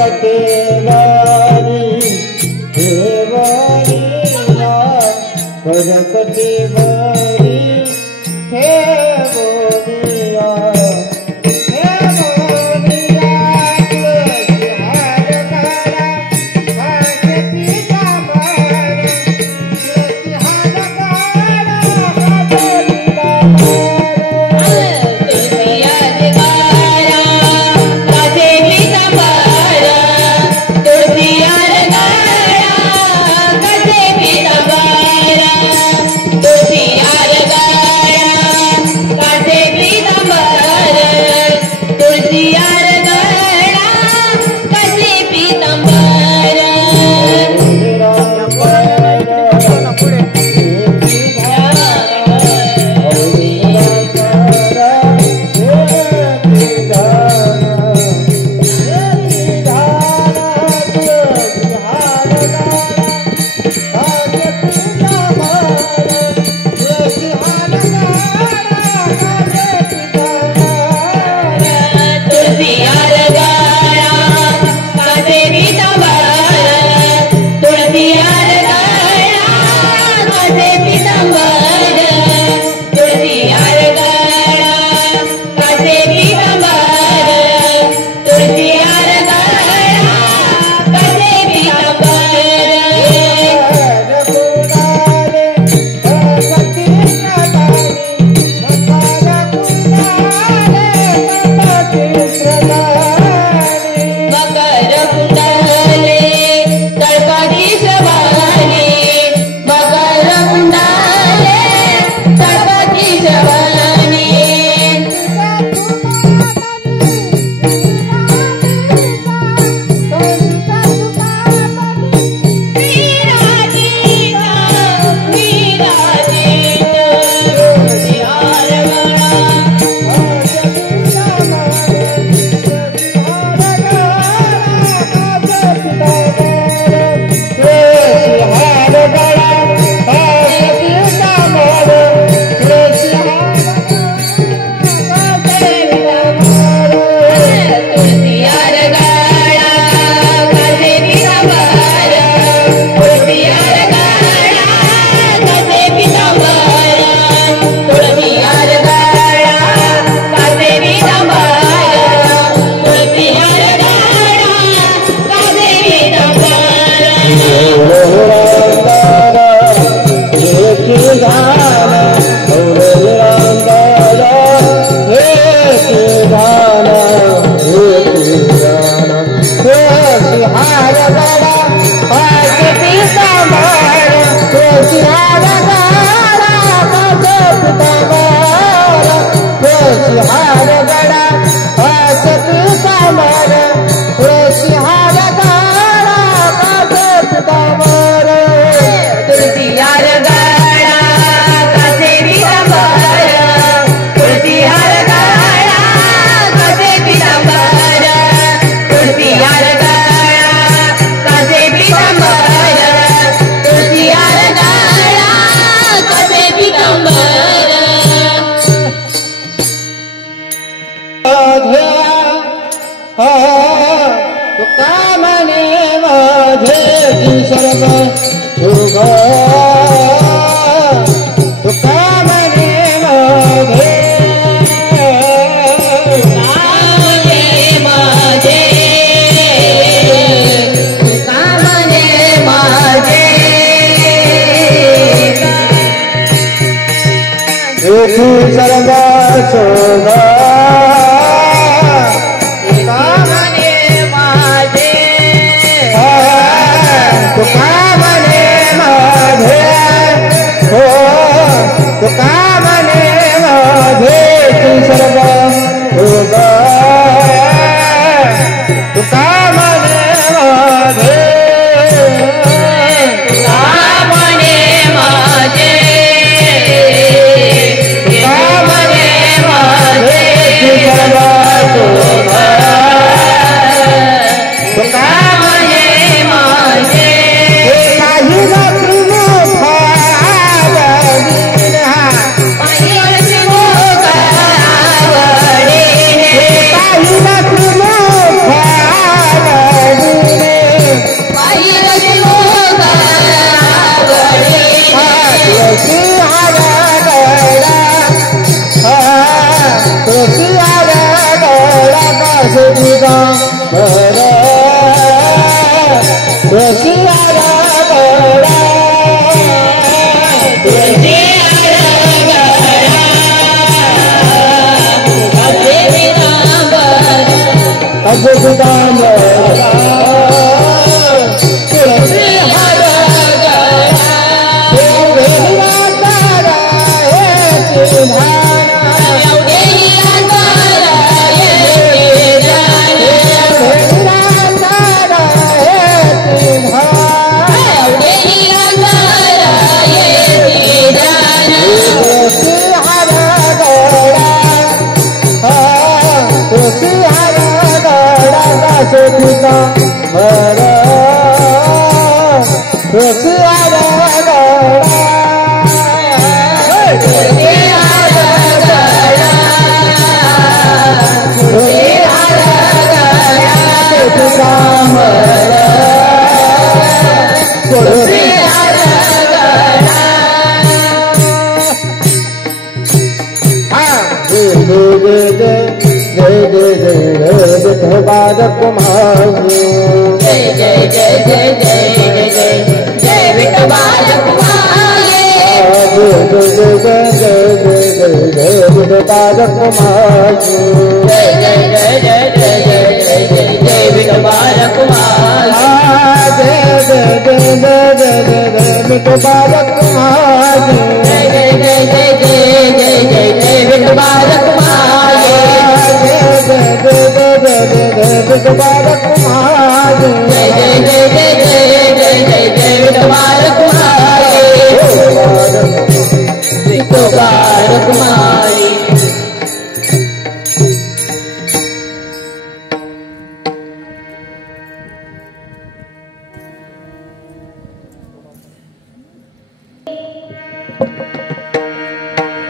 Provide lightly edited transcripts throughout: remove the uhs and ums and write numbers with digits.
कटेवारी देवरिया कर कटेवारी देवरिया कामने माझे भरा तुळशीला गळा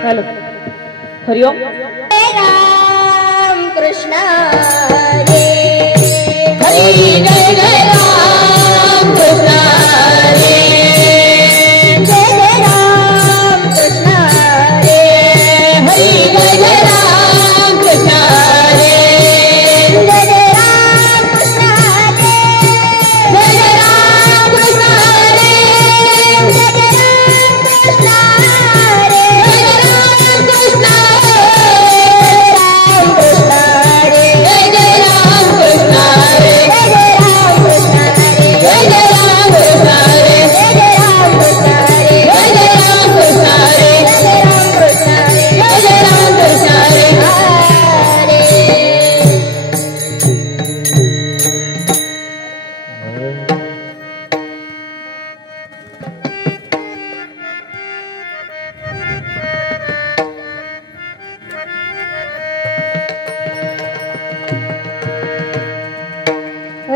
हेलो हरिओम राम कृष्ण रे हरि जय जय राम कृष्ण रे जय जय राम कृष्ण रे हरि जय जय राम कृष्ण रे जय जय राम कृष्ण रे जय जय राम कृष्ण रे जय जय राम कृष्ण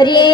रे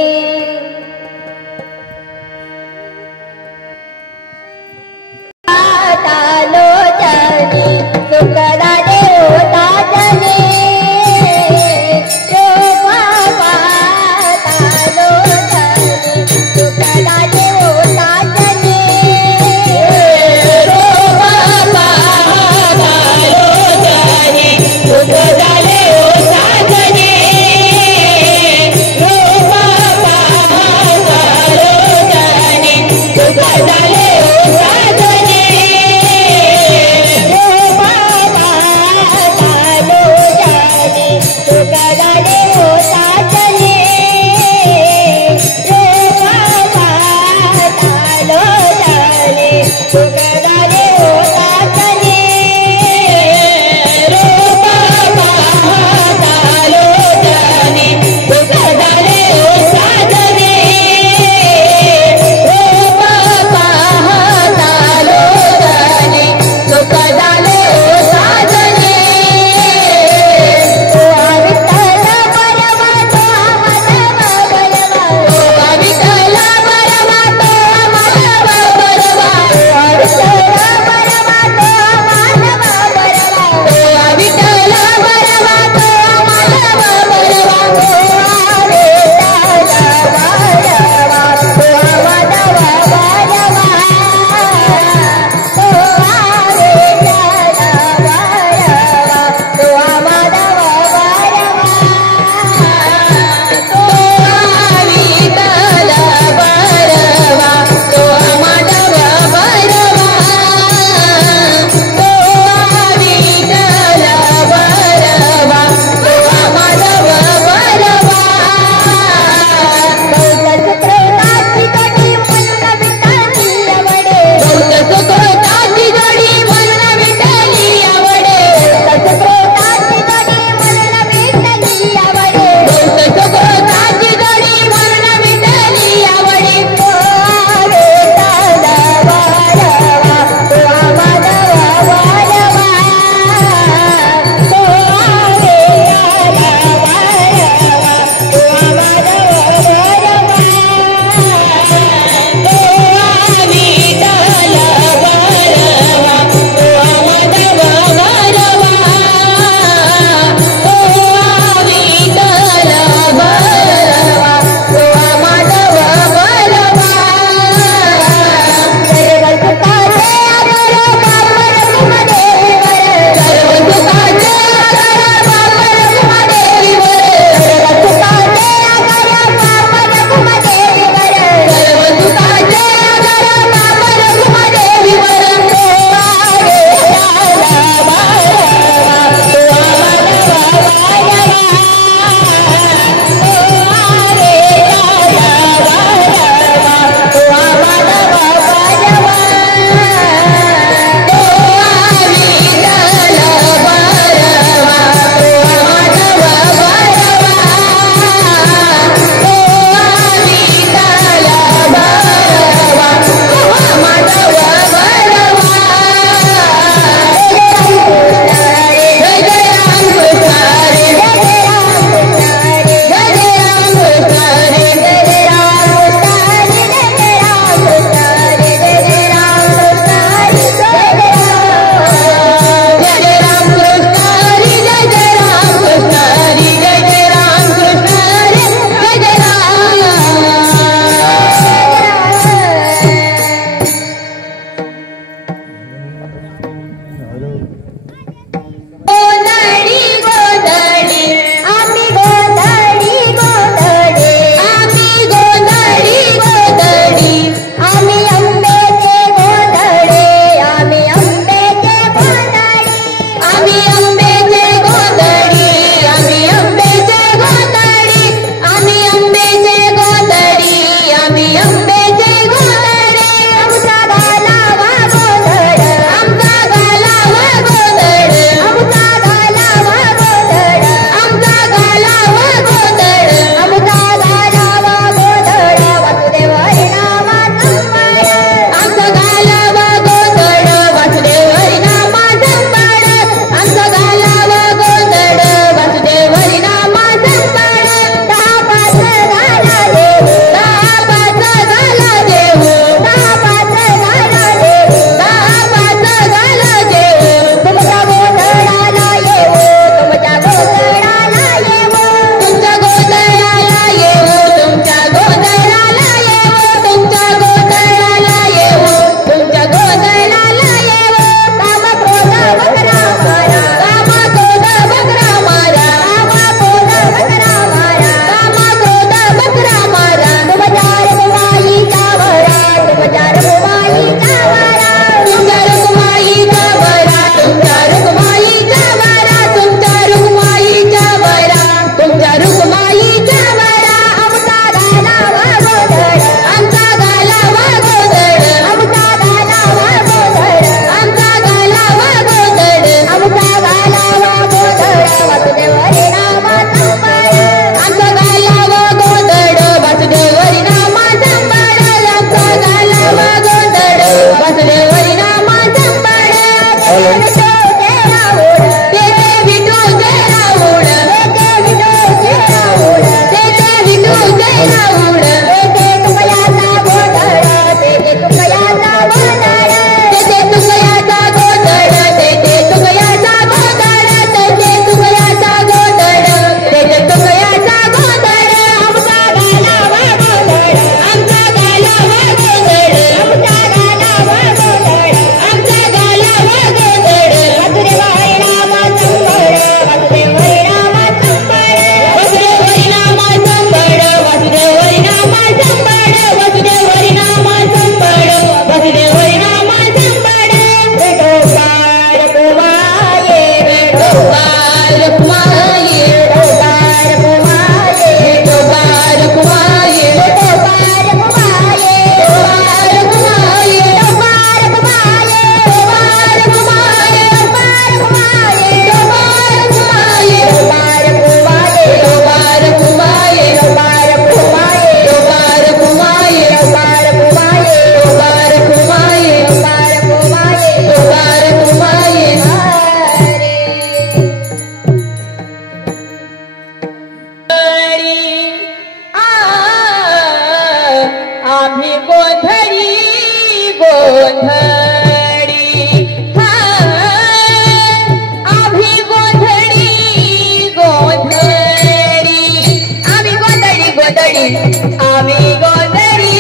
आम्ही गोंधळी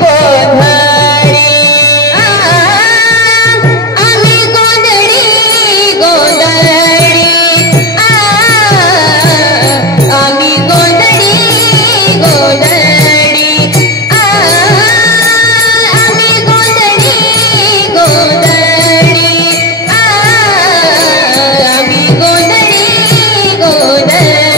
गोंधळी आम्ही गोंधळी गोंधळी आम्ही गोंधळी गोंधळी आम्ही गोंधळी गोंधळी आम्ही गोंधळी गोंधळी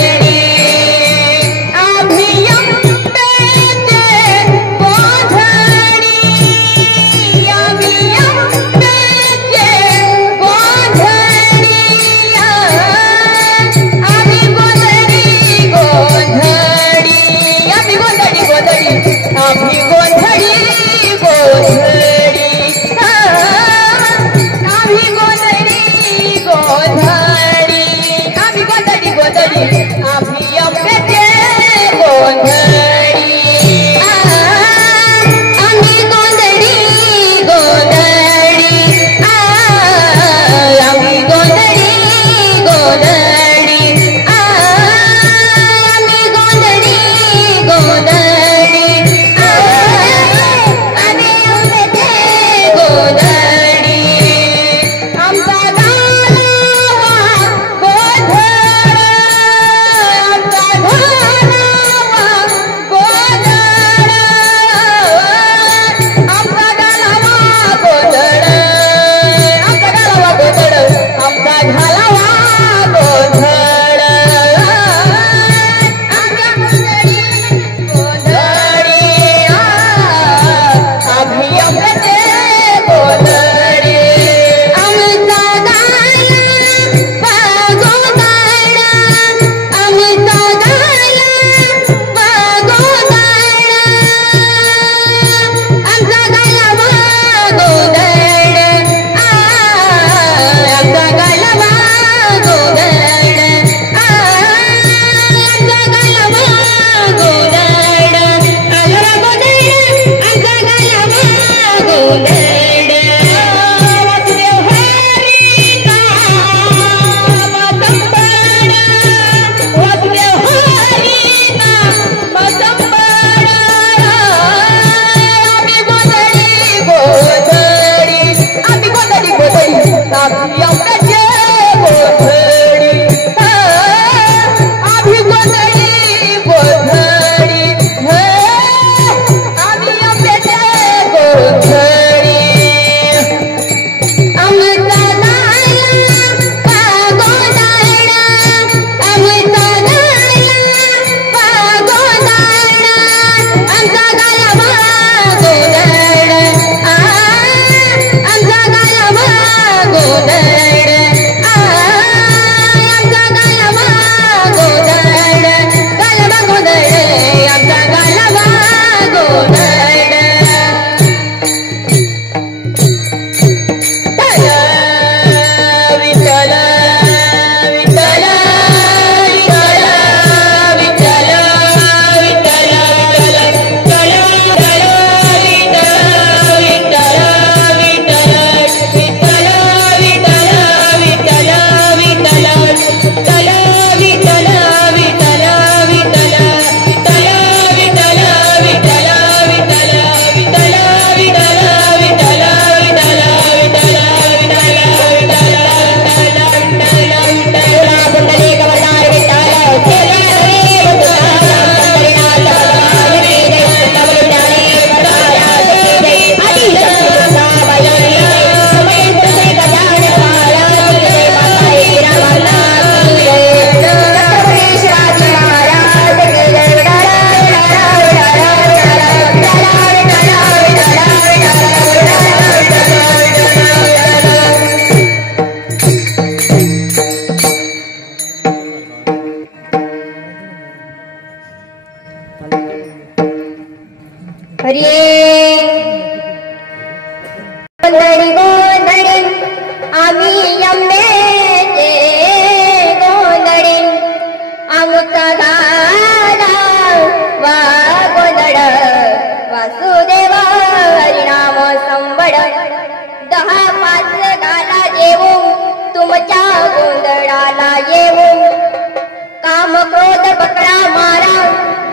काम क्रोध पकडा मारा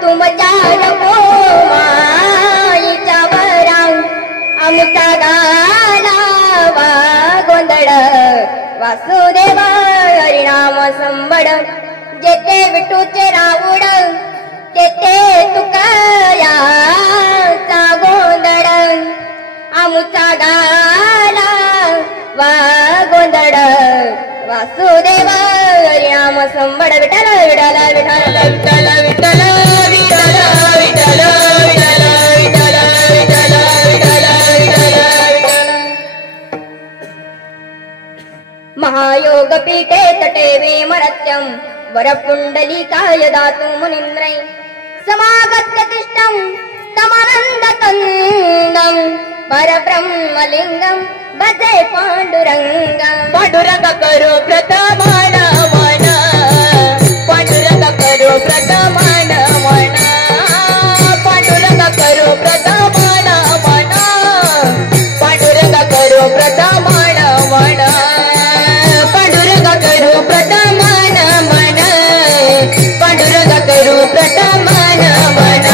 तुमच्या वासुदेव हरिनाम संबड जेथे विठूचे राऊड तेथे तुकायाचा गोंधळ आमुचा गाला वा गोंधळ वासुदेव हरिनाम संबड विठ्ठल विठ्ठल विठ्ठल विठ्ठल विठ्ठल विठ्ठल विठ्ठल विठ्ठल विठ्ठल विठ्ठल विठ्ठल महायोग पीठे तटे वेमरत्यं वरपुंडलिकाय दातु मुनीन्द्रै समागत्य तिष्ठं तमानन्दकन्दं परब्रह्मलिङ्गं भजे पाण्डुरङ्गं पांडुरंग करो प्रथमान मन पांडुरंग करो प्रथमान मन पांडुरंग करो प्रथमान मन पांडुरंग करो प्रथमान मन पांडुरंग करो प्रथमान मन पांडुरंग करो प्रथमान मन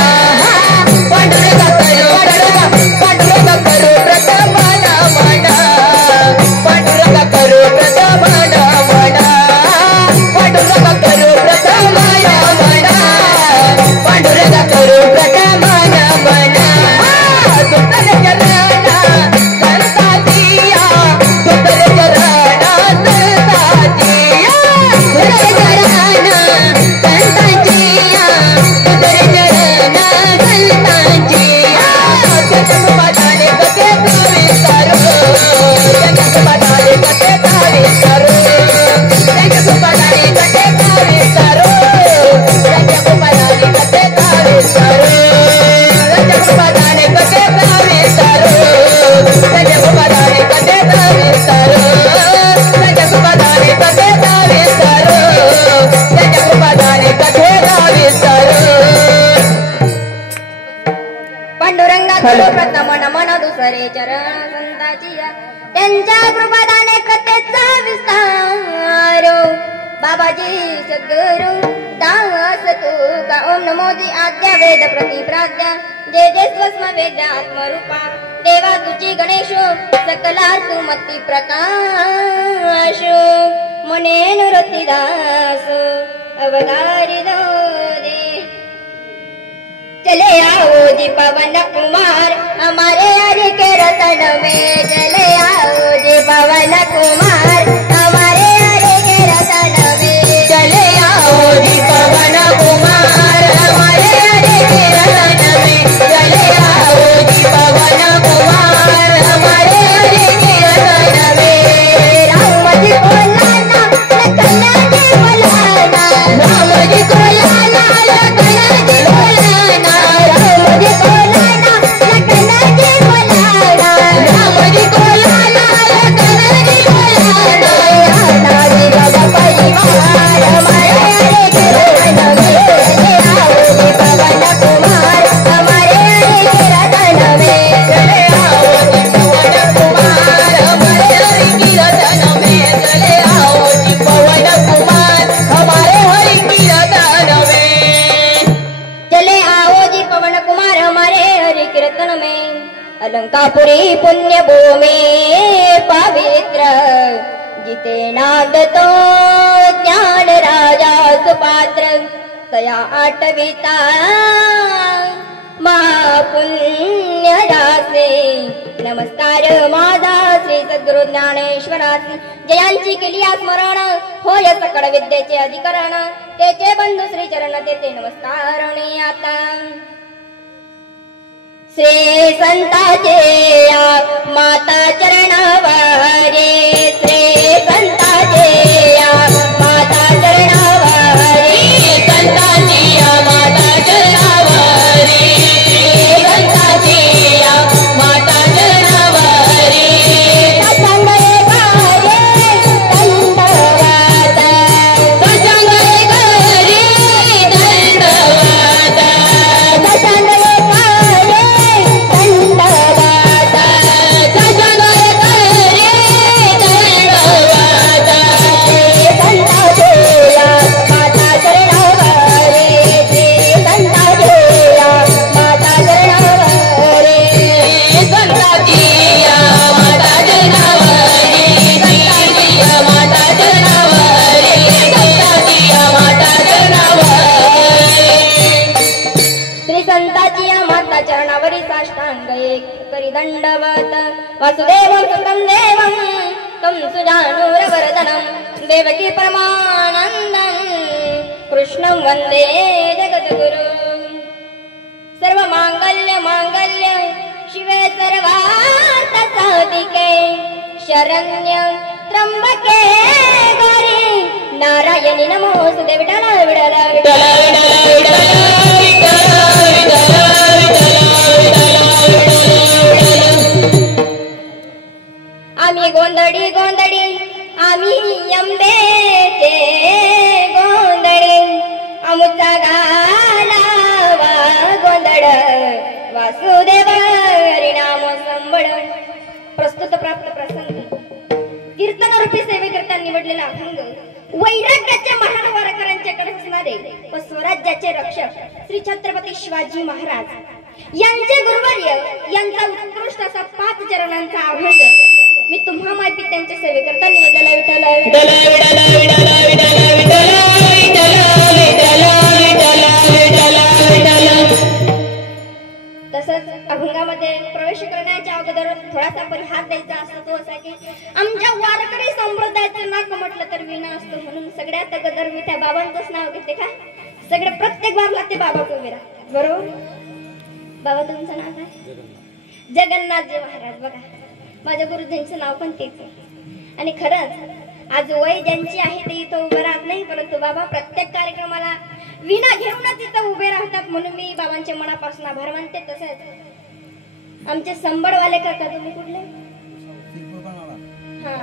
पांडुरंग करो पांडुरंग करो प्रथमान मन पांडुरंग करो प्रथमान मन पांडुरंग करो प्रथमान मन पांडुरंग करो प्रथमान मन सुंदर चरणा संताजिया सुंदर चरणा संताजिया सुंदर चरणा संताजिया सुंदर चरणा संताजिया जगत बदाने कते गावे करो जगत बदाने कते गावे करो जगत बदाने कते गावे करो जगत बदाने कते गावे करो जगत बदाने कते गावे करो जगत बदाने कते गावे करो जगत बदाने कते गावे करो जगत बदाने कते गावे करो पांडुरंगा करो प्रथम नमन दुसरे चरण संताचिया त्यांच्या कृपादाने कथेचा विस्तार बाबाजी सद्गुरु दास तुका ओम नमो जी आज्ञा वेद प्रतिप्राज्ञा जय जय स्वस्म वेद आत्मरूपा देवा तुझी गणेश सकला सुमती प्रकाश मने नुरती दास अवतारी दो दे चले आओ जी पवन कुमार हमारे हरि के रतन में चले आओ जी पवन कुमार हमारे हरि के रतन में चले आओ जी पवन कुमार हमारे हरि के रतन में चले आओ जी पवन कुमार हमारे हरि के रतन में राम जी को लाना लखन जी को लाना राम जी को लाना लखन जी को लाना राम जी को लाना लखन जी को लाना राम जी को लाना लखन जी को लाना आना जी बाबा परिवार हमारे हरे के रतन में चले आओ जी पवन कुमार हमारे हरे के रतन में चले आओ जी पवन कुमार हमारे हरि की रतन में चले आओ जी पवन कुमार हमारे हरि की रतन में चले आओ जी पवन कुमार हमारे हरि कीर्तन में अलंकापुरी पुण्य भूमि पवित्र जिते नाद तो ज्ञान राजा सुपात्र तया आठविता महापुण्य रासे नमस्कार माझा श्री सद्गुरु ज्ञानेश्वरासी जयांची केली स्मरण होय सकळ विद्येचे अधिकरण तेचे बंधू श्री चरण तेथे नमस्कार आता श्री संताचे माता चरणावारे श्री संताचे माता चरणावारे संताची माता चरणावारी संताची माता चरणावारी सत्संग एकारे दंडवाद सत्संग घरी दंडवाद सत्संग एकारे दंडवाद सत्संग संताची माता चरणावरी साष्टांग एक करी दंडवत वासुदेवं सुतं देवं तं सुजानूरवरदनं देवकी परमानन्दं कृष्णं वन्दे जगद्गुरुं सर्व मांगल्य मांगल्य शिवे सर्वार्थ साधिके शरण्य त्र्यंबके गौरी नारायणी नमोस्तुते विठ्ठल विठ्ठल विठ्ठल आम्ही गोंधळी गोंधळी आम्ही अंबेचे गोंधळी आमचा गालावा गोंधळ वासुदेव हरिनाम संबळ प्रस्तुत प्राप्त प्रसंग कीर्तन रूपी सेवेकरता निवडलेला अभंग वैराग्याच्या महान वारकऱ्यांच्याकडे असणारे व स्वराज्याचे रक्षक श्री छत्रपती शिवाजी महाराज यांचे गुरुवर्य यांचा उत्कृष्ट असा 5 चरणांचा अभंग मी तुम्हा माहिती त्यांच्या सेवेकरता निवडलेला तसंच अभंगामध्ये प्रवेश करण्याच्या अगोदर थोडासा परिहार द्यायचा असतो तो असा की आमच्या वारकरी संप्रदायाचं नाक म्हटलं तर विना असतो म्हणून सगळ्यात अगोदर मी त्या बाबांचंच नाव घेते का सगळे प्रत्येक बारला ते बाबाच उभे राहतात बरोबर बाबा तुमचं नाव काय जगन्नाथजी महाराज बघा माझ्या गुरुजींचं नाव पण तेच आहे आणि खरंच आज वय ज्यांची आहे ते इथं उभं राहत नाही परंतु बाबा प्रत्येक कार्यक्रमाला विना घेऊनच इथं उभे राहतात म्हणून मी बाबांच्या मनापासून आभार मानते तसंच आमचे संबळवाले काका तुम्ही कुठले हा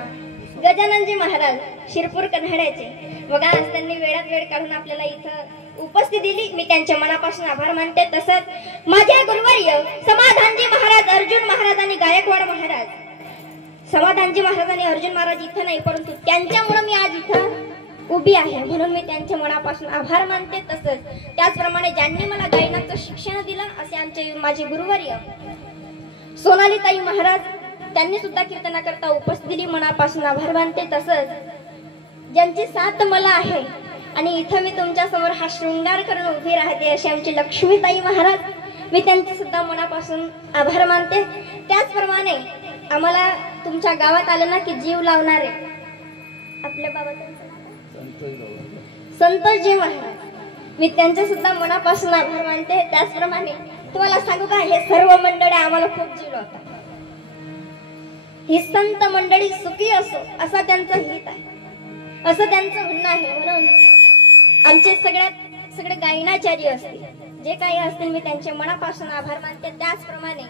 गजाननजी महाराज शिरपूर कन्हाड्याचे बघा आज त्यांनी वेळात वेळ काढून आपल्याला इथं उपस्थिती दिली मी त्यांच्या मनापासून आभार मानते तसंच माझे गुरुवर्य समाधानजी महाराज अर्जुन महाराज आणि गायकवाड महाराज समाधानजी महाराज आणि अर्जुन महाराज इथं नाही परंतु त्यांच्यामुळे मी आज इथं उभी आहे म्हणून मी त्यांच्या मनापासून आभार मानते तसंच त्याचप्रमाणे ज्यांनी मला गायनाचं शिक्षण दिलं असे आमचे माझे गुरुवर्य सोनालीताई महाराज त्यांनी सुद्धा कीर्तनाकरता उपस्थिती दिली मनापासून आभार मानते तसंच ज्यांची साथ मला आहे आणि इथं मी तुमच्या समोर हा शृंगार करून उभी राहते अशी आमची लक्ष्मीताई महाराज मी त्यांचे सुद्धा मनापासून आभार मानते त्याचप्रमाणे आम्हाला तुमच्या गावात आलं ना की जीव लावणारे आपल्या बाबाचं संतोषजी महाराज मी त्यांचे सुद्धा मनापासून आभार मानते त्याचप्रमाणे तुम्हाला सांगू का हे सर्व मंडळी आम्हाला खूप जीव लावतात ही संत मंडळी सुखी असो असा त्यांचं हित आहे असं त्यांचं म्हणणं आहे म्हणून आमचे सगळे गायनाचार्य असतील जे काही असतील मी त्यांचे मनापासून आभार मानते त्याचप्रमाणे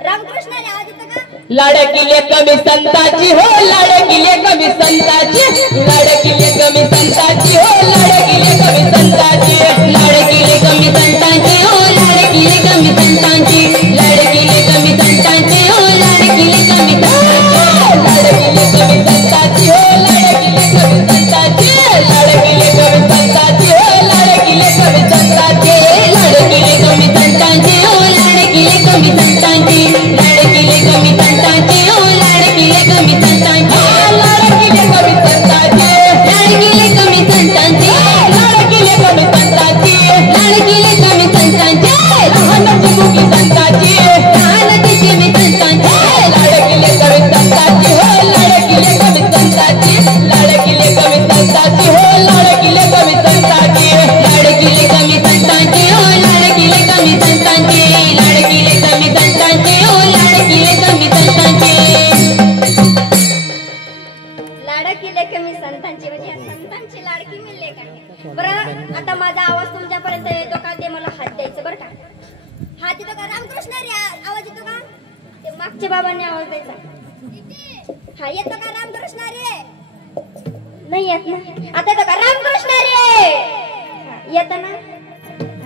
रामकृष्ण आवाज येतो का लाडकिले कमी संताची हो लाडकिले कमी संताची लाडकिले कमी संताची हो लाडकिले कमी संताची लाडकिले कमी संताची हो लाडकिले कमी संताची लाडकिले कमी संताची हो लाडकिले कमी लाडकिले कमी संताची हो लाडकिले कमी संताची लाडकिले कमी संताची हो लाडकिले कमी संताची लाडकिले कमी संताची हो लाडकिले कमी संताची लाडकिले कमी संताची हो लाडकिले कमी संताची लाडकिले कमी संताची लाडकिले कमी संताची लाडकिले कमी संताची लाडकिले कमी संताची लहानची मुकी संताची लहानची मी संताची लाडकिले कमी संताची हो लाडकिले कमी संताची लाडकिले कमी संताची हो लाडकिले कमी संताची लाडकिले कमी संताची हो लाडकिले कमी संताची लाडकिले कमी संताची हो लाडकिले कमी संताची लाडकिले कमी संतांची म्हणजे संतांची लाडकी मिळले का बरं आता माझा आवाज तुमच्यापर्यंत येतो का ते मला हात द्यायचं बरं का हात येतो का रामकृष्ण रे आवाज येतो का ते मागच्या बाबांनी आवाज द्यायचा हा येतो का रामकृष्ण रे नाही येत ना आता येतो का रामकृष्ण रे येतो ना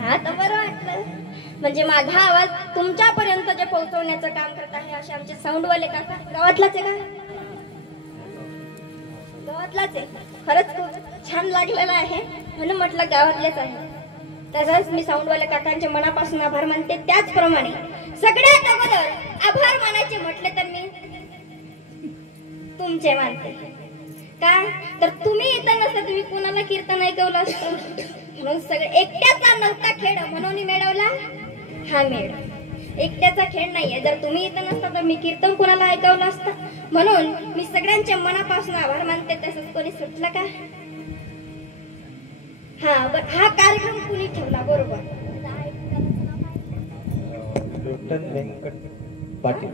हा तर बरं वाटलं म्हणजे माझा आवाज तुमच्यापर्यंत जे पोहोचवण्याचं काम करत आहे असे आमचे साऊंडवाले काका गावातलाच आहे का गावातलाच आहे खरंच खूप छान लागलेला आहे म्हणून म्हटलं गावातलेच आहे तसंच मी साऊंडवाल्या काकांच्या मनापासून आभार मानते त्याचप्रमाणे सगळ्यात अगोदर आभार मानायचे म्हटले तर मी तुमचे मानते काय तर तुम्ही इथं नसता तुम्ही कोणाला कीर्तन ऐकवलं असतं म्हणून सगळं एकट्याचा नव्हता खेळ म्हणून मिळवला हा मेळ एकट्याचा खेळ नाहीये जर तुम्ही इथं नसता तर मी कीर्तन कोणाला ऐकवलं असतं म्हणून मी सगळ्यांच्या मनापासून आभार मानते तसंच कोणी सुटलं का हा कार्यक्रम कुणी ठेवला बरोबर लोटन व्यंकट पाटील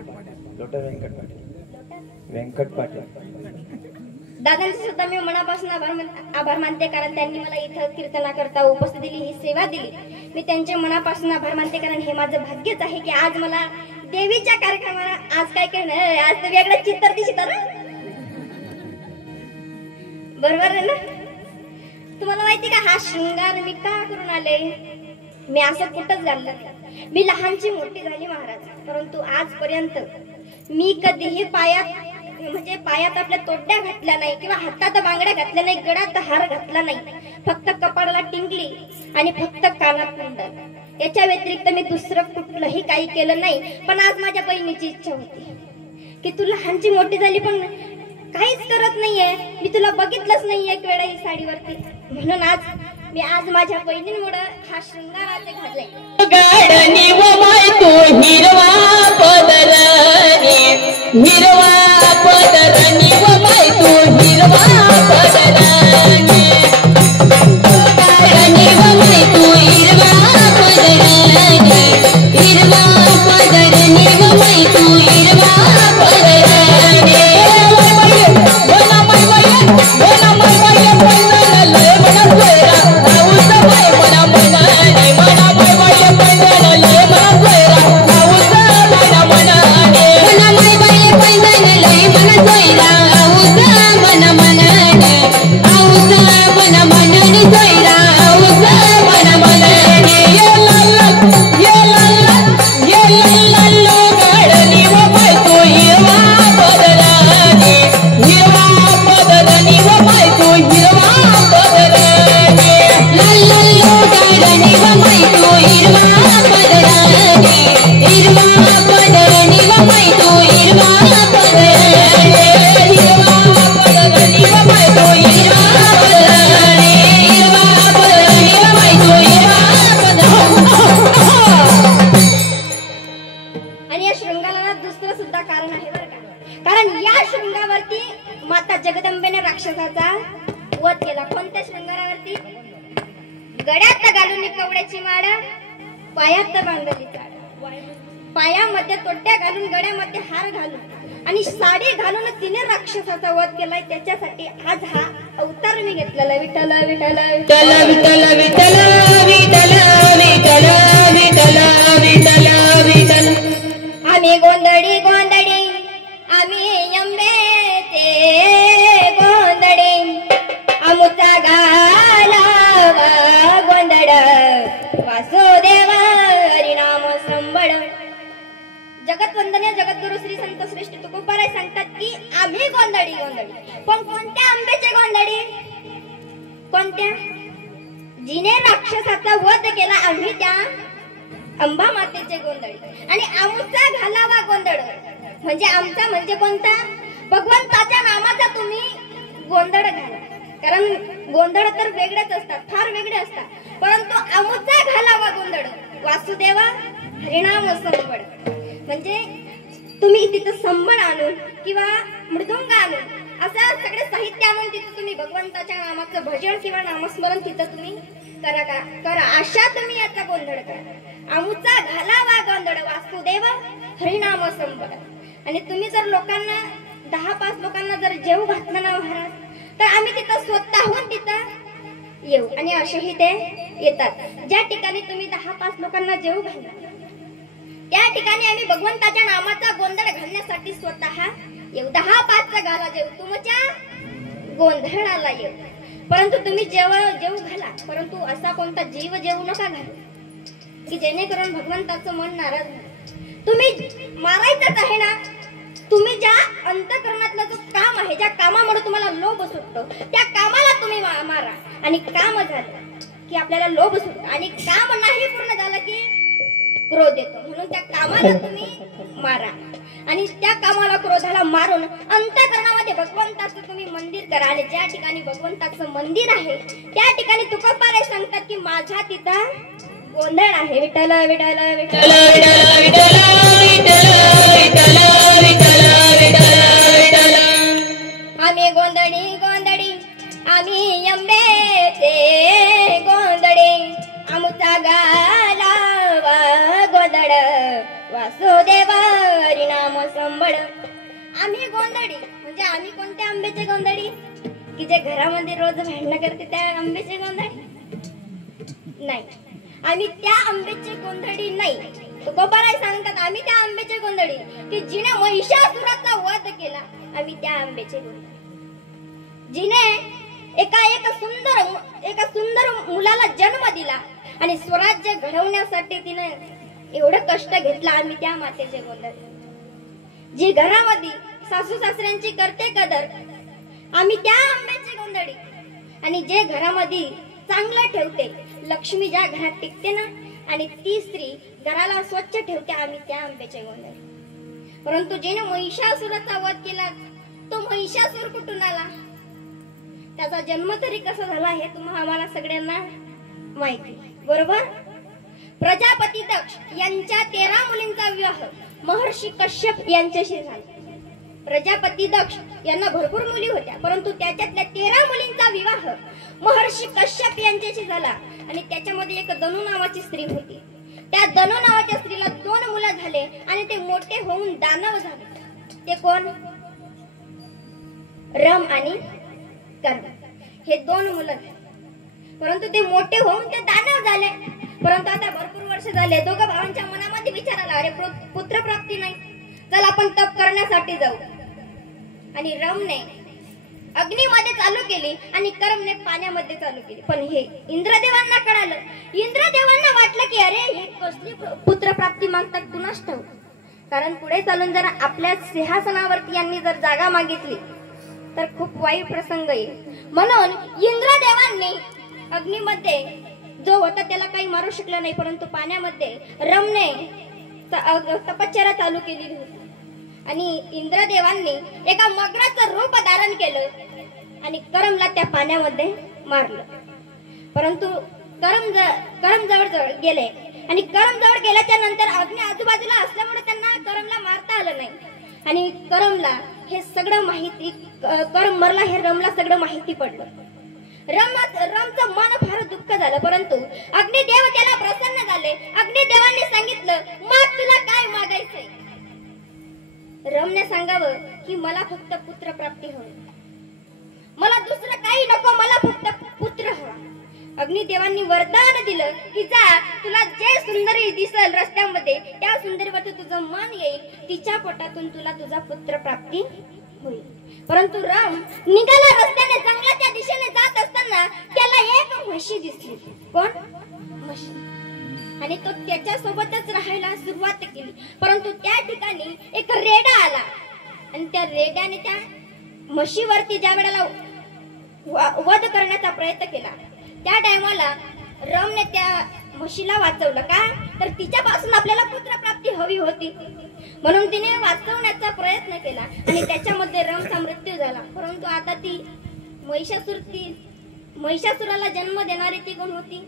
व्यंकट पाटील दादांचे सुद्धा मी मनापासून आभार मानते कारण त्यांनी मला इथं कीर्तनाकरता उपस्थित दिली ही सेवा दिली मी त्यांच्या मनापासून आभार मानते कारण हे माझं भाग्यच आहे की आज मला देवीच्या कार्यक्रमाला आज काय करणार आज तर वेगळं चित्र दिसत बरोबर आहे ना तुम्हाला माहिती का हा शृंगार मी का करून आले मी असं कुठंच घाललं मी लहानची मोठी झाली महाराज परंतु आजपर्यंत मी कधीही पायात आपल्या तोड्या घातल्या नाही किंवा हातात बांगड्या घातल्या नाही गळ्यात हार घातला नाही फक्त कपाळाला टिंगली आणि फक्त कानात कुंडल याच्या व्यतिरिक्त मी दुसरं कुठलंही काही केलं नाही पण आज माझ्या बहिणीची इच्छा होती की तू लहानची मोठी झाली पण काहीच करत नाहीये मी तुला बघितलंच नाही एक वेळा ही साडीवरती म्हणून आज माझ्या बहिणींमुळे हा शृंगार घातलाय गाडणी व माय तू हिरवा पदरनी व माय तू हिरवा पदरनी गाडणी व माय तू हिरवा पदरनी व माय तू हिरवा पदरनी माता जगदंबेने राक्षसाचा वध केला कोणत्या शृंगारावरती गळ्यात घालून कवड्याची माळ पायात बांधली पायामध्ये तोट्या घालून गळ्यामध्ये हार घालून आणि साडी घालून तिने राक्षसाचा वध केलाय त्याच्यासाठी आज हा अवतार मी घेतलेला विठ्ठल विठ्ठल विठ्ठल विठ्ठल विठ्ठल विठ्ठल विठ्ठल विठ्ठल विठ्ठल आम्ही गोंधळी गोंधळी आम्ही अंबेचे गोंधळी आमुचा घालावा गोंधळ वासुदेव हरिनाम संबळ जगतवंदनीय जगद्गुरु श्री संत श्रेष्ठ तुकोबाराय सांगतात की आम्ही गोंधळी गोंधळी पण कोणत्या आंब्याचे गोंधळी कोणत्या जिने राक्षसाचा वध केला आम्ही त्या अंबा मातेचे गोंधळी आणि आमचा घालावा गोंधळ म्हणजे आमचा म्हणजे कोणता भगवंताच्या नामाचा तुम्ही गोंधळ घाला कारण गोंधळ तर वेगळेच असतात फार वेगळे असतात परंतु आमचा घालावा गोंधळ वासुदेव हरिनाम संबळ म्हणजे तुम्ही तिथं संबळ आणून किंवा मृदुंग आणून असं सगळे साहित्य आणून तिथं तुम्ही भगवंताच्या नामाचं भजन किंवा नामस्मरण तिथं तुम्ही करा अशा तुम्ही याचा गोंधळ करा आमचा घालावा गोंधळ वासुदेव हरिनाम संबळ आणि तुम्ही जर लोकांना 10-5 लोकांना जर जेव घातलं ना महाराज तर आम्ही तिथं स्वतःहून तिथं येऊ आणि असेही ते येतात ज्या ठिकाणी तुम्ही 10-5 लोकांना जेव घालता त्या ठिकाणी आम्ही भगवंताच्या नामाचा गोंधळ घालण्यासाठी स्वतः येऊ 10-5 घाला जेव तुमच्या गोंधळाला येऊ परंतु तुम्ही जेव घाला परंतु असा कोणता जीव जेवू नका घालू की जेणेकरून भगवंताचं मन नाराज तुम्ही मारायचंच आहे ना तुम्ही ज्या अंतःकरणातलं जो काम आहे ज्या कामामुळे तुम्हाला लोभ सुटतो त्या कामाला तुम्ही मारा आणि काम झालं की आपल्याला लोभ सुटतो आणि काम नाही पूर्ण झालं की क्रोध येतो म्हणून त्या कामाला तुम्ही मारा आणि त्या कामाला क्रोधाला मारून अंतःकरणामध्ये भगवंताचं तुम्ही मंदिर करा. आणि ज्या ठिकाणी भगवंताचं मंदिर आहे त्या ठिकाणी तुकोबाराय सांगतात की माझ्या तिथं गोंधळ आहे. विठ्ठल विठ्ठल विठ्ठल आम्ही गोंधळी गोंधळी आम्ही अंबेचे गोंधळे आमुचा गालावा गोंधळ वासुदेव हरिनाम संबळ. आम्ही गोंधळी म्हणजे आम्ही कोणत्या आंब्याचे गोंधळी की जे घरामध्ये रोज भांडणं करते त्या आंब्याचे गोंधळी नाही. आम्ही त्या आंब्याचे गोंधळी नाही. तुकोबाराय सांगतात आम्ही त्या आंब्याचे गोंधळी की जिने महिषासुराचा वध केला. आम्ही त्या आंब्याचे गोंधळी जिने एका सुंदर मुलाला जन्म दिला आणि स्वराज्य घडवण्यासाठी तिने एवढं कष्ट घेतला. आम्ही त्या मातेचे गोंधळी जी घरामध्ये सासू सासऱ्यांची करते कदर. आम्ही त्या आंब्याची गोंधळी आणि जे घरामध्ये चांगलं ठेवते लक्ष्मी ज्या घरात टिकते ना आणि ती स्त्री घराला स्वच्छ ठेवते. आम्ही त्या आंब्याचे गोंधळी. परंतु जिने महिषासुराचा वध केला तो महिषासूर कुठून आला त्याचा जन्म तरी कसा झाला हे तुम्हाला आम्हाला सगळ्यांना माहिती बरोबर. प्रजापती दक्ष यांच्या 13 मुलींचा विवाह महर्षी कश्यप यांच्याशी झाला. प्रजापती दक्ष यांना भरपूर मुली होत्या परंतु त्याच्यातल्या 13 मुलींचा विवाह महर्षी कश्यप यांच्याशी झाला. आणि त्याच्यामध्ये एक दनू नावाची स्त्री होती. त्या दनू नावाच्या स्त्रीला 2 मुलं झाले आणि ते मोठे होऊन दानव झाले. ते कोण? रम आणि कर्म हे 2 मुलं. परंतु ते मोठे होऊन ते दानव झाले. परंतु आता भरपूर वर्ष झाले दोघं भावांच्या मनामध्ये विचार आला अरे पुत्र प्राप्ती नाही चल आपण तप करण्यासाठी जाऊ. आणि रमने अग्नीमध्ये चालू केली आणि कर्मने पाण्यामध्ये चालू केली. पण हे इंद्रदेवांना कळालं. इंद्रदेवांना वाटलं की अरे हे कसली पुत्र प्राप्ती मागतात कुणास ठाऊक. कारण पुढे चालून जर आपल्या सिंहासनावरती यांनी जर जागा मागितली तर खूप वाईट प्रसंग येईल. म्हणून इंद्रदेवांनी अग्नीमध्ये जो होता त्याला काही मारू शकला नाही परंतु पाण्यामध्ये रमने तपश्चर्या चालू केलेली होती. आणि इंद्रदेवांनी एका मगराचं रूप धारण केलं आणि करमला त्या पाण्यामध्ये मारलं. परंतु करम जवळ गेले आणि करम जवळ गेल्याच्या नंतर अग्नी आजूबाजूला असल्यामुळे त्यांना करमला मारता आलं नाही. आणि करमला हे सगळं माहिती करम मरला हे रमला सगळं माहिती पडलं. रमचं मन फार दुःख झालं परंतु अग्निदेव त्याला प्रसन्न झाले. अग्निदेवांनी सांगितलं मग तुला काय मागायचंय. रमने सांगावं की मला फक्त पुत्र प्राप्ती हवी मला दुसरं काही नको मला फक्त पुत्र हवा. अग्निदेवांनी वरदान दिलं की जा तुला जे सुंदरी दिसल रस्त्यामध्ये त्या सुंदरीवरती तुझं मन येईल तिच्या पोटातून तुला तुझा पुत्र प्राप्ती होईल. परंतु राम निघाला रस्त्याने जंगलाच्या दिशेने जात असताना त्याला एक म्हशी दिसली. कोण? म्हशी. आणि तो त्याच्या सोबतच राहायला सुरुवात केली. परंतु त्या ठिकाणी एक रेडा आला आणि त्या रेड्याने त्या म्हशीवरती ज्या वेळेला वध करण्याचा प्रयत्न केला त्या टायमाला रमने त्या म्हशीला वाचवलं. का तर तिच्यापासून आपल्याला पुत्र प्राप्ती हवी होती म्हणून तिने वाचवण्याचा प्रयत्न केला आणि त्याच्यामध्ये रमचा मृत्यू झाला. परंतु आता ती महिषासुराला जन्म देणारी ती कोण होती?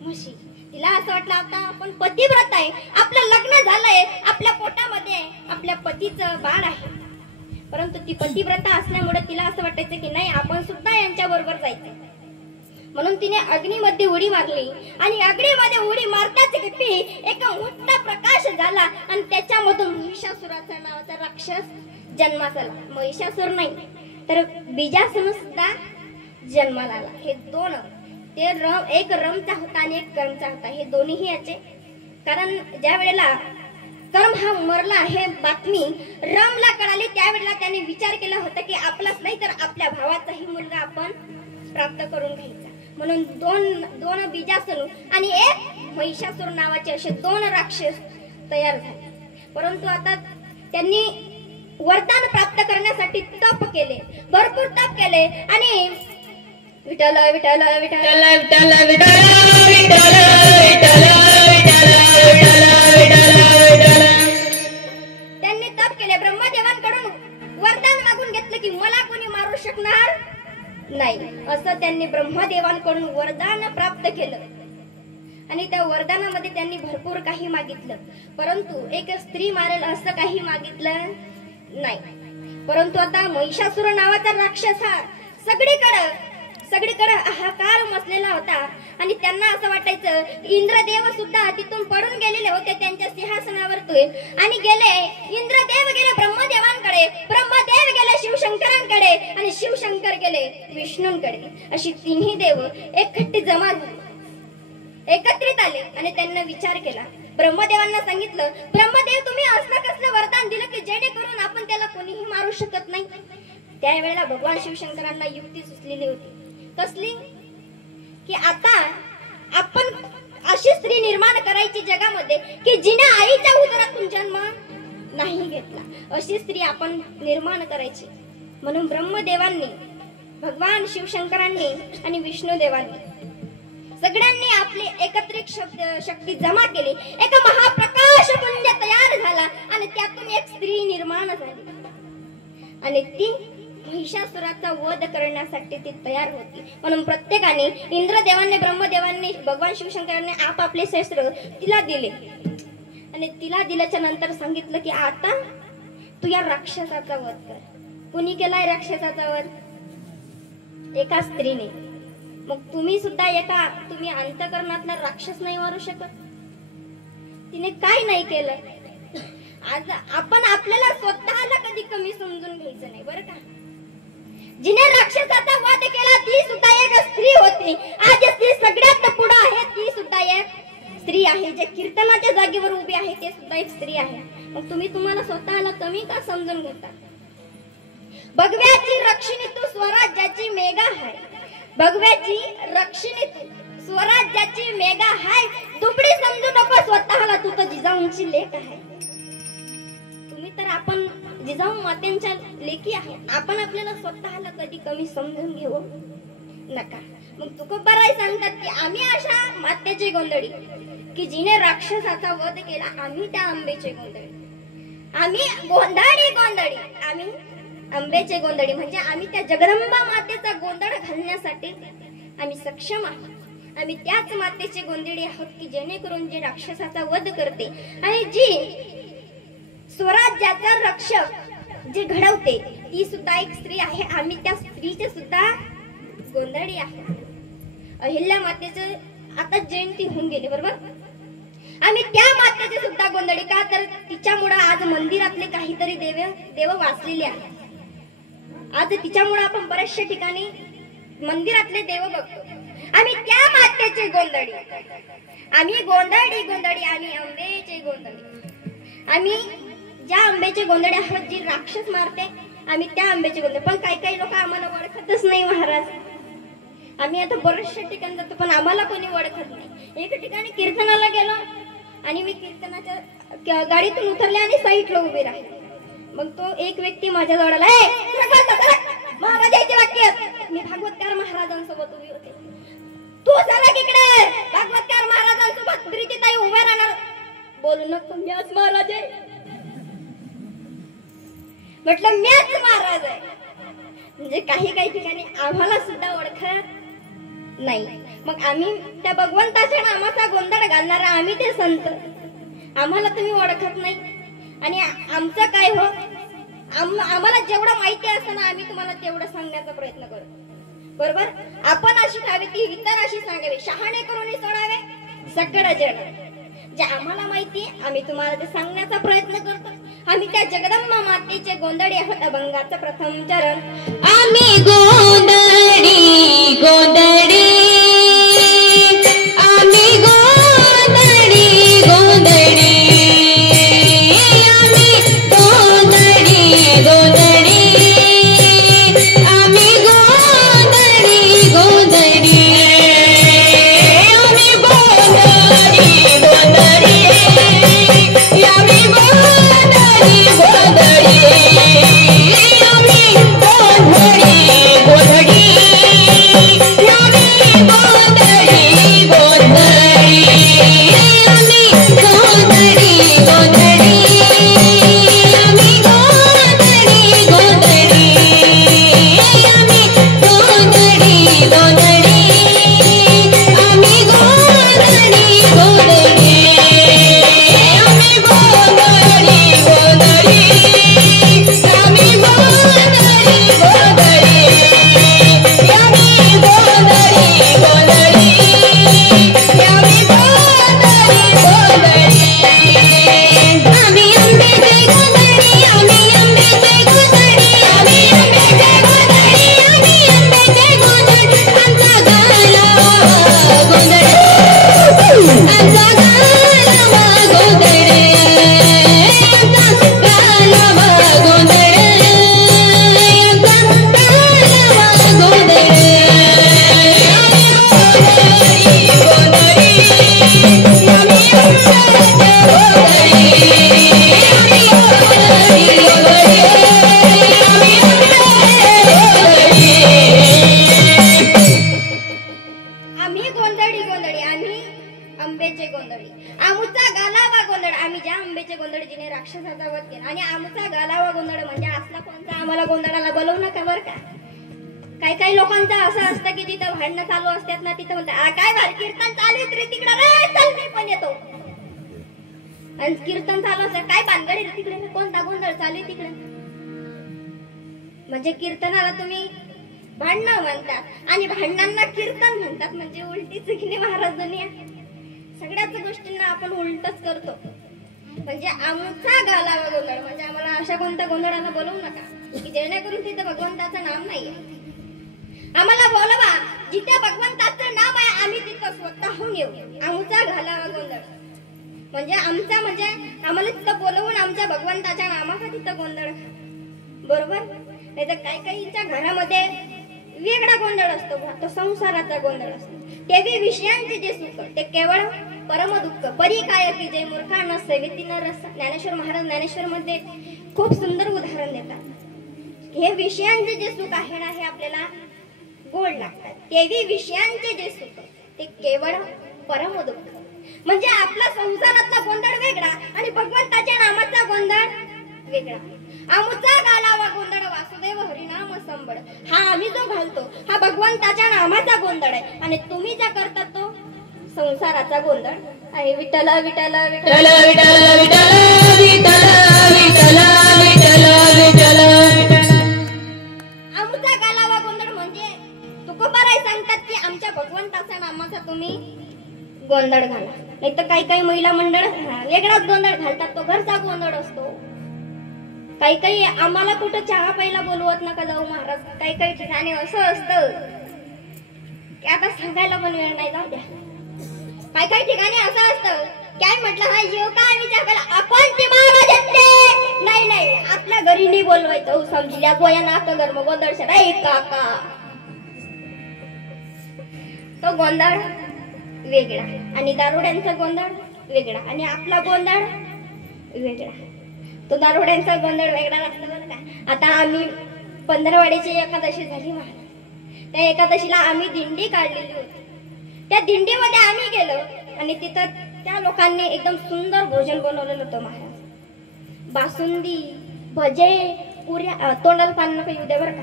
म्हशी. तिला असं वाटलं आता आपण पतिव्रत आहे आपलं लग्न झालंय आपल्या पोटामध्ये आपल्या पतीचं बाळ आहे. परंतु ती पतिव्रता असल्यामुळे तिला असं वाटायचं की नाही आपण सुद्धा यांच्या बरोबर जायचं. म्हणून तिने अग्नीमध्ये उडी मारली आणि अग्नीमध्ये उडी मारताच एक मोठा प्रकाश झाला आणि त्याच्यामधून महिषासुराचा नावाचा राक्षस जन्मास आला. महिषासुर नाही तर बीजासुर सुद्धा जन्माला आला. हे 2 ते एक रमचा होता आणि एक कर्मचा होता. हे दोन्हीही याचे कारण ज्या वेळेला कर्म हा मरला हे बातमी रमला कळाली त्यावेळेला त्याने विचार केला होता की आपलाच नाही तर आपल्या भावाचाही मुलगा आपण प्राप्त करून घ्यायचा. म्हणून दोन बीजासुर आणि एक महिषासुर नावाचे असे 2 राक्षस तयार झाले. परंतु आता त्यांनी वरदान प्राप्त करण्यासाठी तप केले भरपूर तप केले आणि विठ्ठल विठ्ठल विठ्ठल विठ्ठल विठ्ठल त्यांनी आणि त्या वरदानामध्ये त्यांनी भरपूर काही मागितलं, परंतु एक स्त्री मारेल असं काही मागितलं नाही. परंतु आता महिषासुर नावाचा राक्षस हा सगळीकडे हाहाकार मचलेला होता आणि त्यांना असं वाटायचं इंद्रदेव सुद्धा तिथून पडून गेलेले होते त्यांच्या सिंहासनावरतून आणि गेले इंद्रदेव गेले ब्रह्मदेवांकडे, ब्रह्मदेव गेले शिवशंकरांकडे आणि शिवशंकर गेले विष्णूंकडे. अशी तिन्ही देव एकखट्टी जमा झाली, एकत्रित आले आणि त्यांना विचार केला. ब्रह्मदेवांना सांगितलं, ब्रह्मदेव तुम्ही असलं कसलं वरदान दिलं की जेणेकरून आपण त्याला कोणीही मारू शकत नाही. त्यावेळेला भगवान शिवशंकरांना युक्ती सुचलेली होती. कसली? की आता आपण अशी स्त्री निर्माण करायची जगामध्ये की जिने आईच्या उदरातून जन्म नाही घेतला, अशी स्त्री आपण निर्माण करायची. म्हणून ब्रह्मदेवांनी, भगवान शिवशंकरांनी आणि विष्णुदेवांनी सगळ्यांनी आपली एकत्रित शक्ती जमा केली. एक महाप्रकाश पुंज तयार झाला आणि त्यातून एक स्त्री निर्माण झाली आणि ती महिषासुराचा वध करण्यासाठी ती तयार होती. म्हणून प्रत्येकाने, इंद्रदेवांनी, ब्रह्मदेवांनी, भगवान शिवशंकरांनी आपापले शस्त्र तिला दिले आणि तिला दिल्याच्या नंतर सांगितलं की आता तू या राक्षसाचा वध कर. कुणी केलाय राक्षसाचा वध? एका स्त्रीने. मग तुम्ही सुद्धा तुम्ही अंतःकरणातला राक्षस नाही मारू शकत? तिने काय नाही केलं? आज आपण आपल्याला स्वतःला कधी कमी समजून घ्यायचं नाही बरं का. जिने राक्षसाचा वध केला ती सुद्धा एक स्त्री होती. आज ती सगळ्यात पुढे आहे, ती सुद्धा एक स्त्री आहे. जे कीर्तनाच्या जागेवर उभी आहे ते सुद्धा एक स्त्री आहे. मग तुम्ही तुम्हाला स्वतःला कमी का समजून घेता? भगव्याची रक्षिणी तू स्वराज्याची मेघा हाय, भगव्याची रक्षिणी तू स्वराज्याची मेघा हाय, दुबडी समजू नको स्वतःला, तू तर जिजाऊंची लेक आहे. तुम्ही तर आपण जिजाऊ मातेंच्या लेकी आहे. आपण आपल्याला स्वतःला कधी कमी समजून घेऊ नका. मग तुकोबाराय सांगतात की आम्ही अशा मातेची गोंधळी की जिने राक्षसाचा वध केला, आम्ही त्या आंबेचे गोंधळी, आम्ही गोंधळी, आम्ही आंबेचे गोंधळी, म्हणजे आम्ही त्या जगदंबा मातेचा गोंधळ घालण्यासाठी आम्ही सक्षम आहोत. आम्ही त्याच मातेचे गोंधळी आहोत की जेणेकरून जे राक्षसाचा वध करते आणि जी स्वराज्याचा रक्षक जे घडवते ती सुद्धा एक स्त्री आहे. आम्ही त्या स्त्रीचे सुद्धा गोंधळी आहे. अहिल्या मातेचं आता जयंती होऊन गेली बरोबर. आम्ही त्या मातेचे सुद्धा गोंधळी का तर तिच्यामुळे आज मंदिरातले काहीतरी देव वाचलेले आहेत. आज तिच्यामुळे आपण बऱ्याचशा ठिकाणी मंदिरातले देव बघतो. आम्ही त्या मातेचे गोंधळी, आम्ही गोंधळी, आम्ही आंबेचे गोंधळी, आम्ही ज्या आंब्याचे गोंधळे आहोत जी राक्षस मारते, आम्ही त्या आंब्याचे गोंधळे. पण काही लोक आम्हाला ओळखतच नाही महाराज. आम्ही आता बऱ्याचशा ठिकाणी जातो पण आम्हाला कोणी ओळखत नाही. एक ठिकाणी कीर्तनाला गेलो आणि मी कीर्तनाच्या गाडीतून उतरले आणि साईडला उभे राहिले. मग तो एक व्यक्ती माझ्या जवळ आला, महाराजांचे वाक्य. मी भागवतकार महाराजांसोबत उभी होते. तू चला तिकडे, भागवतकार महाराजांसोबत प्रीतीताई उभ्या राहणार. बोलू नको, मीच महाराज आहे. म्हटलं मीच महाराज आहे. म्हणजे काही ठिकाणी आम्हाला सुद्धा ओळखत नाही. मग आम्ही त्या भगवंताच्या नामाचा गोंधळ घालणारा आम्ही ते संत, आम्हाला तुम्ही ओळखत नाही. आणि आमचं काय हो, आम्हाला जेवढं माहिती असतं ना आम्ही तुम्हाला तेवढं सांगण्याचा प्रयत्न करू बरोबर. आपण अशी खावी ती इतर अशी सांगावी, शहाणे करून सोडावे सगळं जग. जे आम्हाला माहिती आम्ही तुम्हाला ते सांगण्याचा प्रयत्न करतो. आम्ही त्या जगदंबा मातेचे गोंधळी आहोत. अभंगाचं प्रथम चरण. आम्ही गोंधळी गोंधळी, आम्ही गोंधळी गोंधळी, आम्ही गोंधळी गोंधळी, आम्ही गोंधळी गोंधळी, आम्ही गोंधळी गोंधळी, आम्ही गोंधळी गोंधळी, आम्ही गोंधळी गोंधळी, आम्ही आंब्याचे गोंधळी आमुचा गालावा गोंधळ आम्ही ज्या आंब्याचे गोंधळ जिने राक्षसाचा वध केला आणि आमुचा गालावा गोंधळ म्हणजे असला कोणता आम्हाला गोंधळाला बोलवू नका बरं का. काही लोकांचं असं असतं की तिथं भांडणं चालू असतात ना तिथं म्हणतात काय भार कीर्तन चालू आहे तरी तिकडे रे चल मी पण येतो. आणि कीर्तन चालू असतं काय भानगडी तिकडे कोणता गोंधळ चालू आहे तिकडे. म्हणजे कीर्तनाला तुम्ही भांडणं म्हणतात आणि भांडणांना कीर्तन म्हणतात म्हणजे उलटी चुकली महाराज दुनिया. सगळ्याच गोष्टींना आपण उलटच करतो. म्हणजे आमचा गालावा गोंधळ म्हणजे आम्हाला अशा कोणत्या गोंधळाला बोलवू नका की जेणेकरून तिथं भगवंताचं नाव नाहीये. आम्हाला बोलवा जिथे भगवंताचं नाव आहे आम्ही तिथं स्वतःहून येऊ. आमचा घालावा गोंधळ म्हणजे आमचा म्हणजे आम्हाला तिथं बोलवून आमच्या भगवंताच्या नामाचा तिथं गोंधळ बरोबर. नाही तर काहीच्या घरामध्ये वेगळा गोंधळ असतो तो संसाराचा गोंधळ असतो. ते विषयांचे जे सुख ते केवळ परम दुःख परी काय की जे मूर्खा न सेविती न रस. ज्ञानेश्वर महाराज ज्ञानेश्वर मध्ये खूप सुंदर उदाहरण देतात. हे विषयांचे जे सुख आहे ना हे आपल्याला गोड लागतात. तेवी विषयांचे जे सुख ते केवळ परम दुःख म्हणजे आपला संसारातला गोंधळ वेगळा आणि भगवंताच्या नामाचा गोंधळ वेगळा. आमचा गालावा गोंधळ वासुदेव हरिनाम संबळ हा आम्ही जो घालतो हा भगवंताच्या नामाचा गोंधळ आहे आणि तुम्ही ज्या करता तो संसाराचा गोंधळ आहे. विठ्ठल विठ्ठल विठ्ठल विठ्ठल विठ्ठल विठ्ठल विठ्ठल विठ्ठल. आमचा गालावा गोंधळ म्हणजे तुकोबाराय सांगतात की आमच्या भगवंताच्या नामाचा तुम्ही गोंधळ घाला. नाही तर काही महिला मंडळ वेगळाच गोंधळ घालतात तो घरचा गोंधळ असतो. काही आम्हाला कुठं चहा प्यायला बोलवत नका जाऊ महाराज. काही ठिकाणी असं असतं की आता सांगायला पण वेळ नाही जाऊ द्या. काही ठिकाणी असं असतं काय म्हटलं हा येऊ का आम्ही चहा प्यायला आपण ते महाराज नाही आपल्या घरी नाही बोलवायचं समजल्या गोया नाक गरम गोंधळ शराय काका. तो गोंधळ वेगळा आणि दारुड्यांचा गोंधळ वेगळा आणि आपला गोंधळ वेगळा. तो दारुड्यांचा गोंधळ वेगळा लागतो बरं का. आता आम्ही पंधरवाडीची एकादशी झाली महाराज. त्या एकादशीला आम्ही दिंडी काढलेली होती. त्या दिंडीमध्ये आम्ही गेलो आणि तिथं त्या लोकांनी एकदम सुंदर भोजन बनवलेलं होतं महाराज. बासुंदी भजे पुऱ्या तोंडाला पान नका येऊ दे बरं का.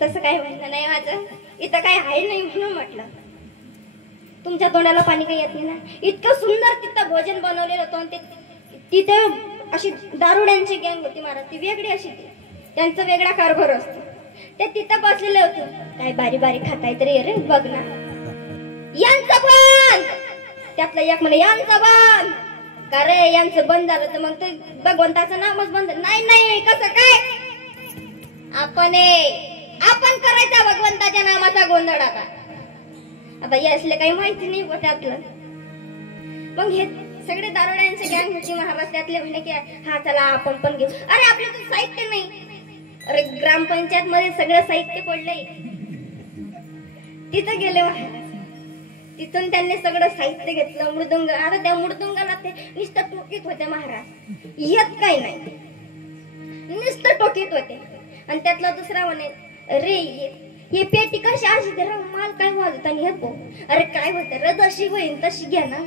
तसं काही म्हणणं नाही माझं. इथं काही आहे नाही म्हणून म्हटलं. तुमच्या तोंडाला पाणी काही येत नाही ना. इतकं सुंदर तिथं भोजन बनवलेलं होतं. तिथे अशी दारुड्यांची गँग होती महाराज. ती वेगळी अशी त्यांचा वेगळा कारभार असतो. ते तिथं बसलेले होते. काय बारी बारी खाताय तरी रे बघ ना यांचं बंद. त्यातलं एक म्हणे यांचं बंद का रे यांचं बंद झालं तर मग ते भगवंताचं नामच बंद. नाही कसं काय आपण करायचा भगवंताच्या नामाचा गोंधळ. आता यासले काही माहिती नाही त्यातलं. मग हे सगळे दारुड्यांचे गँग होती महाराज. त्यातले म्हणे की हा चला आपण पण घेऊ. अरे आपलं तर साहित्य नाही. अरे ग्रामपंचायत मध्ये सगळं साहित्य पडलंय. तिथं गेले महाराज. तिथून त्यांनी सगळं साहित्य घेतलं. मृदुंग आता त्या मृदुंगाला ते नुसतं टोकीत होते महाराज. येत काही नाही नुसतं टोकीत होते. आणि त्यातला दुसरा म्हणे रे हे पेटी कशी अशी ते माल काय वाजवता येत. अरे काय होत रद अशी होईल तशी घ्या ना.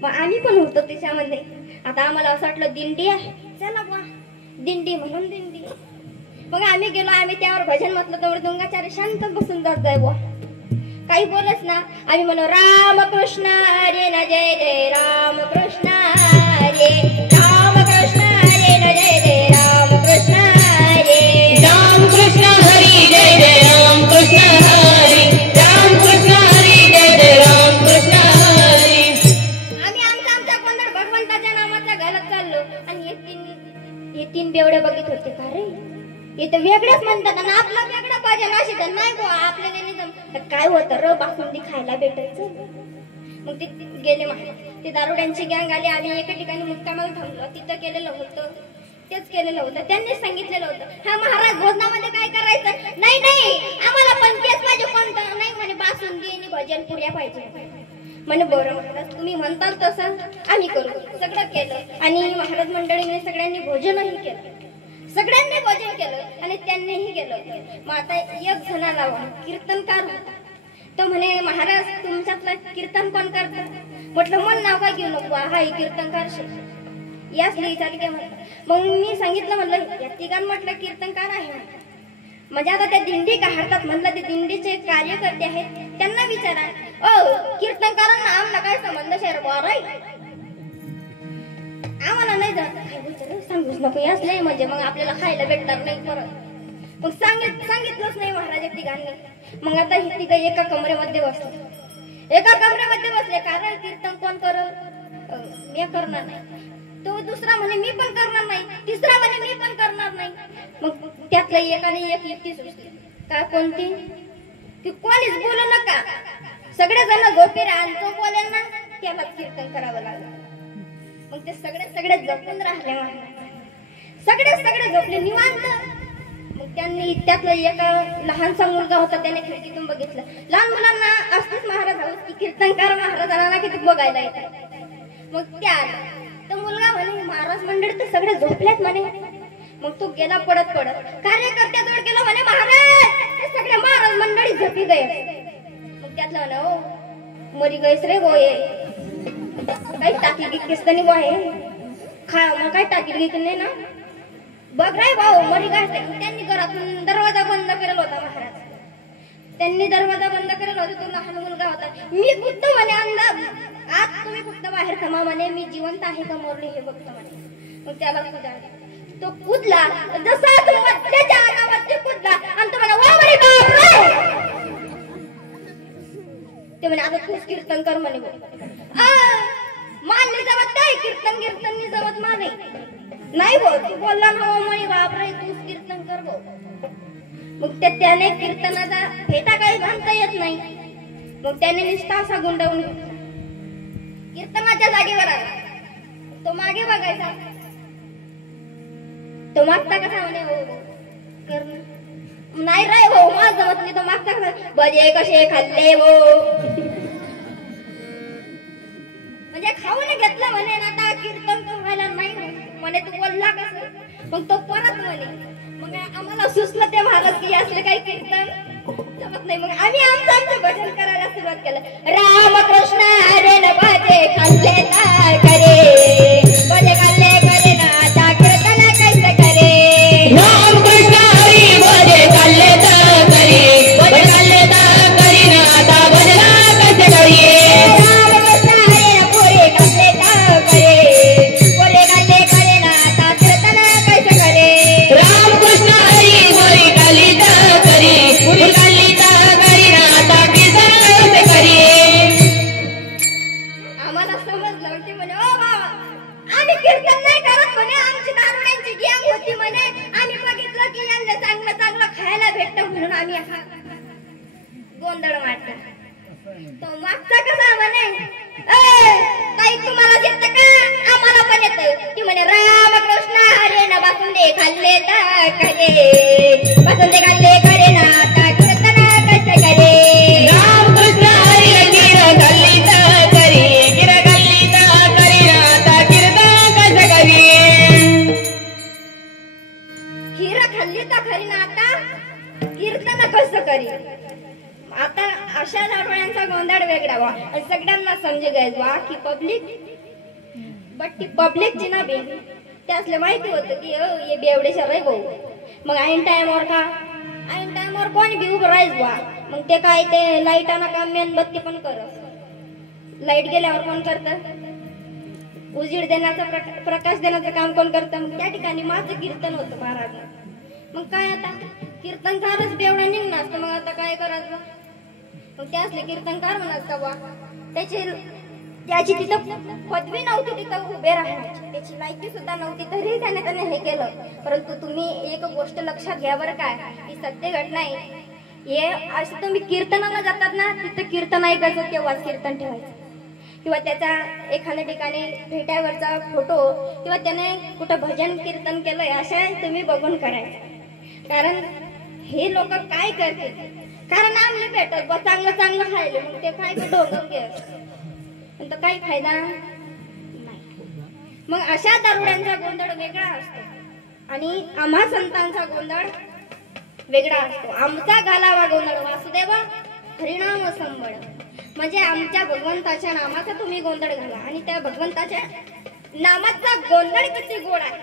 मग आम्ही पण होतो त्याच्यामध्ये. आता आम्हाला असं वाटलं दिंडी आहे चला बा दिंडी म्हणून दिंडी. मग आम्ही गेलो. आम्ही त्यावर भजन म्हटलं तर मृदुंगाचार्य शांत बसून जात जाय बुवा काही बोलच ना. आम्ही म्हणू राम कृष्ण हरे न जय जय राम कृष्ण हरे राम कृष्ण हरे न जय जय राम कृष्ण हरे राम कृष्ण हरी जय जय राम कृष्ण हरी राम कृष्ण हरी जय जय राम कृष्ण हरी. आम्ही आमचा गोंधळ भगवंताच्या नामाचा घालत चाललो आणि हे तीन बेवडे बघित होते का रे इथं वेगळंच म्हणतात आणि आपलं वेगळं भजन असे नाही बुवा आपल्याला काय होतं र बासुंदी खायला भेटायचं. मग ते गेले महाराज. ते दारुड्यांची गँग आली. आम्ही एका ठिकाणी मुक्कामाला थांबलो. तिथं केलेलं होतं तेच केलेलं होतं. त्यांनी सांगितलेलं होतं हा महाराज भोजनामध्ये काय करायचं नाही आम्हाला पण तेच पाहिजे. कोणतं नाही म्हणे बासुंदी आणि भजन पुऱ्या पाहिजे. म्हणे बरं महाराज तुम्ही म्हणताल तसं आम्ही करू. सगळं केलं आणि महाराज मंडळीने सगळ्यांनी भोजनही केलं. सगळ्यांनी भोजन केलं आणि त्यांनीही केलं. मग आता एक जणाला कीर्तनकार होता. तो म्हणे महाराज तुमच्यातलं कीर्तन कोण करतं? म्हटलं मन नाव काय घेऊ नको, हा कीर्तनकार शे याच लिहिचाली काय म्हटलं. मग मी सांगितलं म्हणलं या तिघां म्हटलं कीर्तनकार आहे. म्हणजे आता त्या दिंडी काढतात म्हणलं, ते दिंडीचे कार्यकर्ते आहेत त्यांना विचारा, ओ कीर्तनकारांना आम्हाला काय संबंध शेअर बरं आम्हाला नाही जात काय बोलतो सांगूच नको याच नाही म्हणजे मग आपल्याला खायला भेटणार नाही परत. मग सांगितलंच नाही महाराज तिघांनी. मग आता ही तिघ एका कमरेमध्ये बसले कारण कीर्तन कोण करल? मी करणार नाही. तो दुसरा म्हणे मी पण करणार नाही, तिसरा म्हणे मी पण करणार नाही. मग त्यातल्या एकाने एक युक्ती सुचली. का कोणती? की कोणीच बोलू नका, सगळेजण झोपे राहा, जो बोलेल ना त्यालाच कीर्तन करावं लागलं. मग ते सगळे जपून राहिले, सगळे झोपले निवांत. मग त्यांनी त्यातला एका लहानसा मुलगा होता त्याने खिडकीतून बघितलं. लहान मुलांना असतेच महाराज आहोत की कीर्तनकार महाराजांना किती बघायला येतात. मग त्या तो मुलगा म्हणे महाराज मंडळी तर सगळे झोपलेत म्हणे. मग तो गेला पडत कार्यकर्त्याजवळ गेला म्हणे महाराज सगळे महाराज मंडळी झोपी गए. मग त्यातला म्हणे ओ मरी गईस रे गो ये काही टाकी गिकतेच वो आहे खा मग काही टाकी की नाही ना बघ रे भाऊ मरी गईस. त्यांनी घरातून दरवाजा बंद केलेला होता महाराज. त्यांनी दरवाजा बंद केलेला होता. तो लहान मुलगा होता. मी कुठं म्हणे अंदाज आज तुम्ही फक्त बाहेर थांबा म्हणे, मी जिवंत आहे का मोरली हे बघतो म्हणे. मग त्याला तो कुदला जसा मधल्याच्या अंगामध्ये कुदला आणि तो म्हणे वा म्हणे बापरे. ते म्हणे आता तूच कीर्तन कर म्हणे. मानली जमत नाही कीर्तन जमत माने नाही भाऊ. तू बोलला ना म्हणे बापरे तूच कीर्तन कर भाऊ. मग त्याने कीर्तनाचा फेटा काही बांधता येत नाही. मग त्याने निष्ठा असा गुंडवून कीर्तनाच्या जागेवर आला. तो मागे बघायचा. तो मागता कसा म्हणे हो कर नाही रे हो माझ जमत नाही. तो मागता कसा भजे कसे खाल्ले हो म्हणजे खाऊन घेतलं म्हणे ना आता कीर्तन करायला नाही म्हणे. तू बोलला कसं? मग तो परत म्हणे. मग आम्हाला सुचलं ते महाराज की असले काही कीर्तन जमत नाही. मग आम्ही आमचं भजन करायला सुरुवात केलं. रामकृष्ण हरे न भजे खाल्ले ना करे भजे खाल्ले करे ना आता कीर्तन कैसे करे. रामकृष्ण हरी भजे खाल्ले तर करी भजे खाल्ले तर करी ना आता भजना कैसे करिये. रामकृष्ण हरे न पुरे खाल्ले तर करे पुरे खाल्ले करे ना आता कीर्तन कैसे करे. रामकृष्ण हरी भजे खाल्ली तर करी पुरी खाल्ली तर करी ना आता कीर्तन कैसे करिये. आम्हाला समजलं की म्हणे ओ बाबा आम्ही कीर्तन नाही करत म्हणे. आमची दारुड्यांची गँग होती म्हणे. आम्ही बघितलं की यांना चांगलं खायला भेटतं म्हणून आम्ही असा गोंधळ मारला. तो मागचा कसा म्हणे ताई तुम्हाला येतं का? आम्हाला पण येतं. ती म्हणे रामकृष्ण हरे ना बासुंदे खाल्ले तर करे बासुंदे खाल्ले करे ना आता कीर्तन कैसे करे. रामकृष्ण हरी गिर खाल्ली तर करी गिर खाल्ली तर करी ना आता कीर्तन कैसे करिये. खीर खाल्ली तर खरी ना आता कीर्तन कसं करी. आता अशा दारुड्यांचा गोंधळ वेगळा वा सगळ्यांना समजे वा की पब्लिक जी ना बे त्यासले माहिती होतं की हे बेवडेशा रे भाऊ. मग ऐन टाइमवर कोण बी उभं राहायच वा. मग ते काय ते लाईटाना काम मेणबत्ती पण करत. लाईट गेल्यावर कोण करत उजीड देण्याचं प्रकाश देण्याचं काम कोण करतं. मग त्या ठिकाणी माझं कीर्तन होतं महाराज. मग काय आता कीर्तनकारच बेवडा निघणार असतं. मग आता काय करायचं. मग ते असले कीर्तनकार म्हणायचं बा त्याची तिथं पदवी नव्हती तिथं उभे राहण्याची त्याची लायकी सुद्धा नव्हती तरी त्याने हे केलं. परंतु तुम्ही एक गोष्ट लक्षात घ्या बरं काय ही सत्य घटना आहे. हे असं तुम्ही कीर्तनाला जातात ना तिथं कीर्तन ऐकायचं तेव्हाच कीर्तन ठेवायचं. किंवा त्याचा एखाद्या ठिकाणी भेटावरचा फोटो किंवा त्याने कुठं भजन कीर्तन केलंय अशा तुम्ही बघून करायचं. कारण हे लोक काय करते कारण आमले भेटत बा चांगलं खायले मग ते काय डोंगर घे काही फायदा नाही. मग अशा दारुड्यांचा गोंधळ वेगळा असतो आणि आम्हा संतांचा गोंधळ वेगळा असतो. आमचा घालावा गोंधळ वासुदेव हरिनाम संबळ म्हणजे आमच्या भगवंताच्या नामाचा तुम्ही गोंधळ घाला आणि त्या भगवंताच्या नामाचा गोंधळ किती गोड आहे,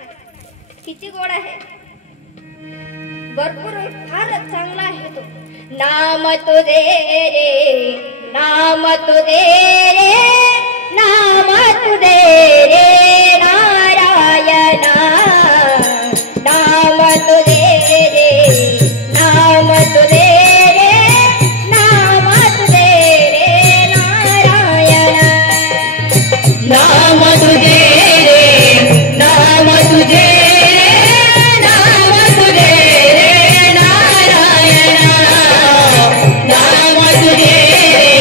किती गोड आहे, भरपूर फार चांगला आहे तो. नाम तुझे रे, नाम तुझे रे, नाम तुझे रे नारायणा, नाम तुझे रे, नाम तुझे रे, नाम तुझे रे नारायणा, नाम तुझे रे, नाम तुझे रे, नाम तुझे रे नारायणा, नाम तुझे रे,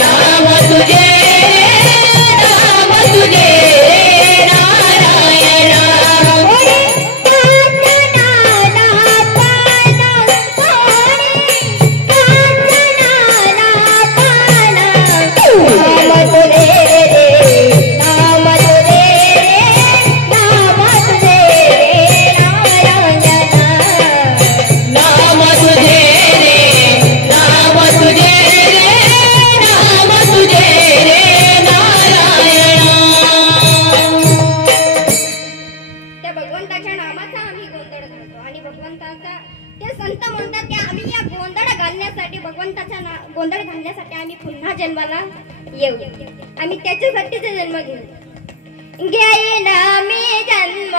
नाम तुझे रे, नाम तुझे रे नारायणा. नाम तुझे रे, नाम तुझे रे, नाम तुझे रे नारायणा. त्या भगवंताच्या नामाचा आम्ही गोंधळ घालतो आणि भगवंताचा ते संत म्हणतात की आम्ही या गोंधळ घालण्यासाठी भगवंताचा गोंधळ घालण्यासाठी आम्ही पुन्हा जन्माला येऊ, आम्ही त्याच्यासाठीच जन्म घेऊ. घेईना मी जन्म,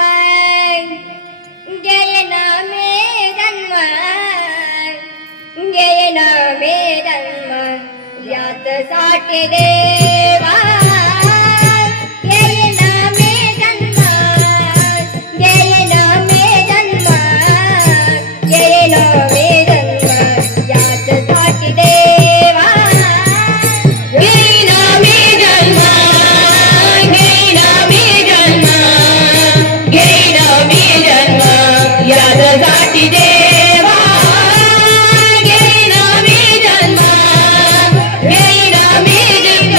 घेईना मी जन्म, घेईना मी जन्म यात साठी देवा, घेईना मी जन्म, घेईना मी जन्म, घेईना मी जन्म यात साठी देवा. घेईना मी जन्म, घेईना मी जन्म, घेईना मी जन्म यासाठी देवा. घेईना मी जन्म, घेईना मी जन्म,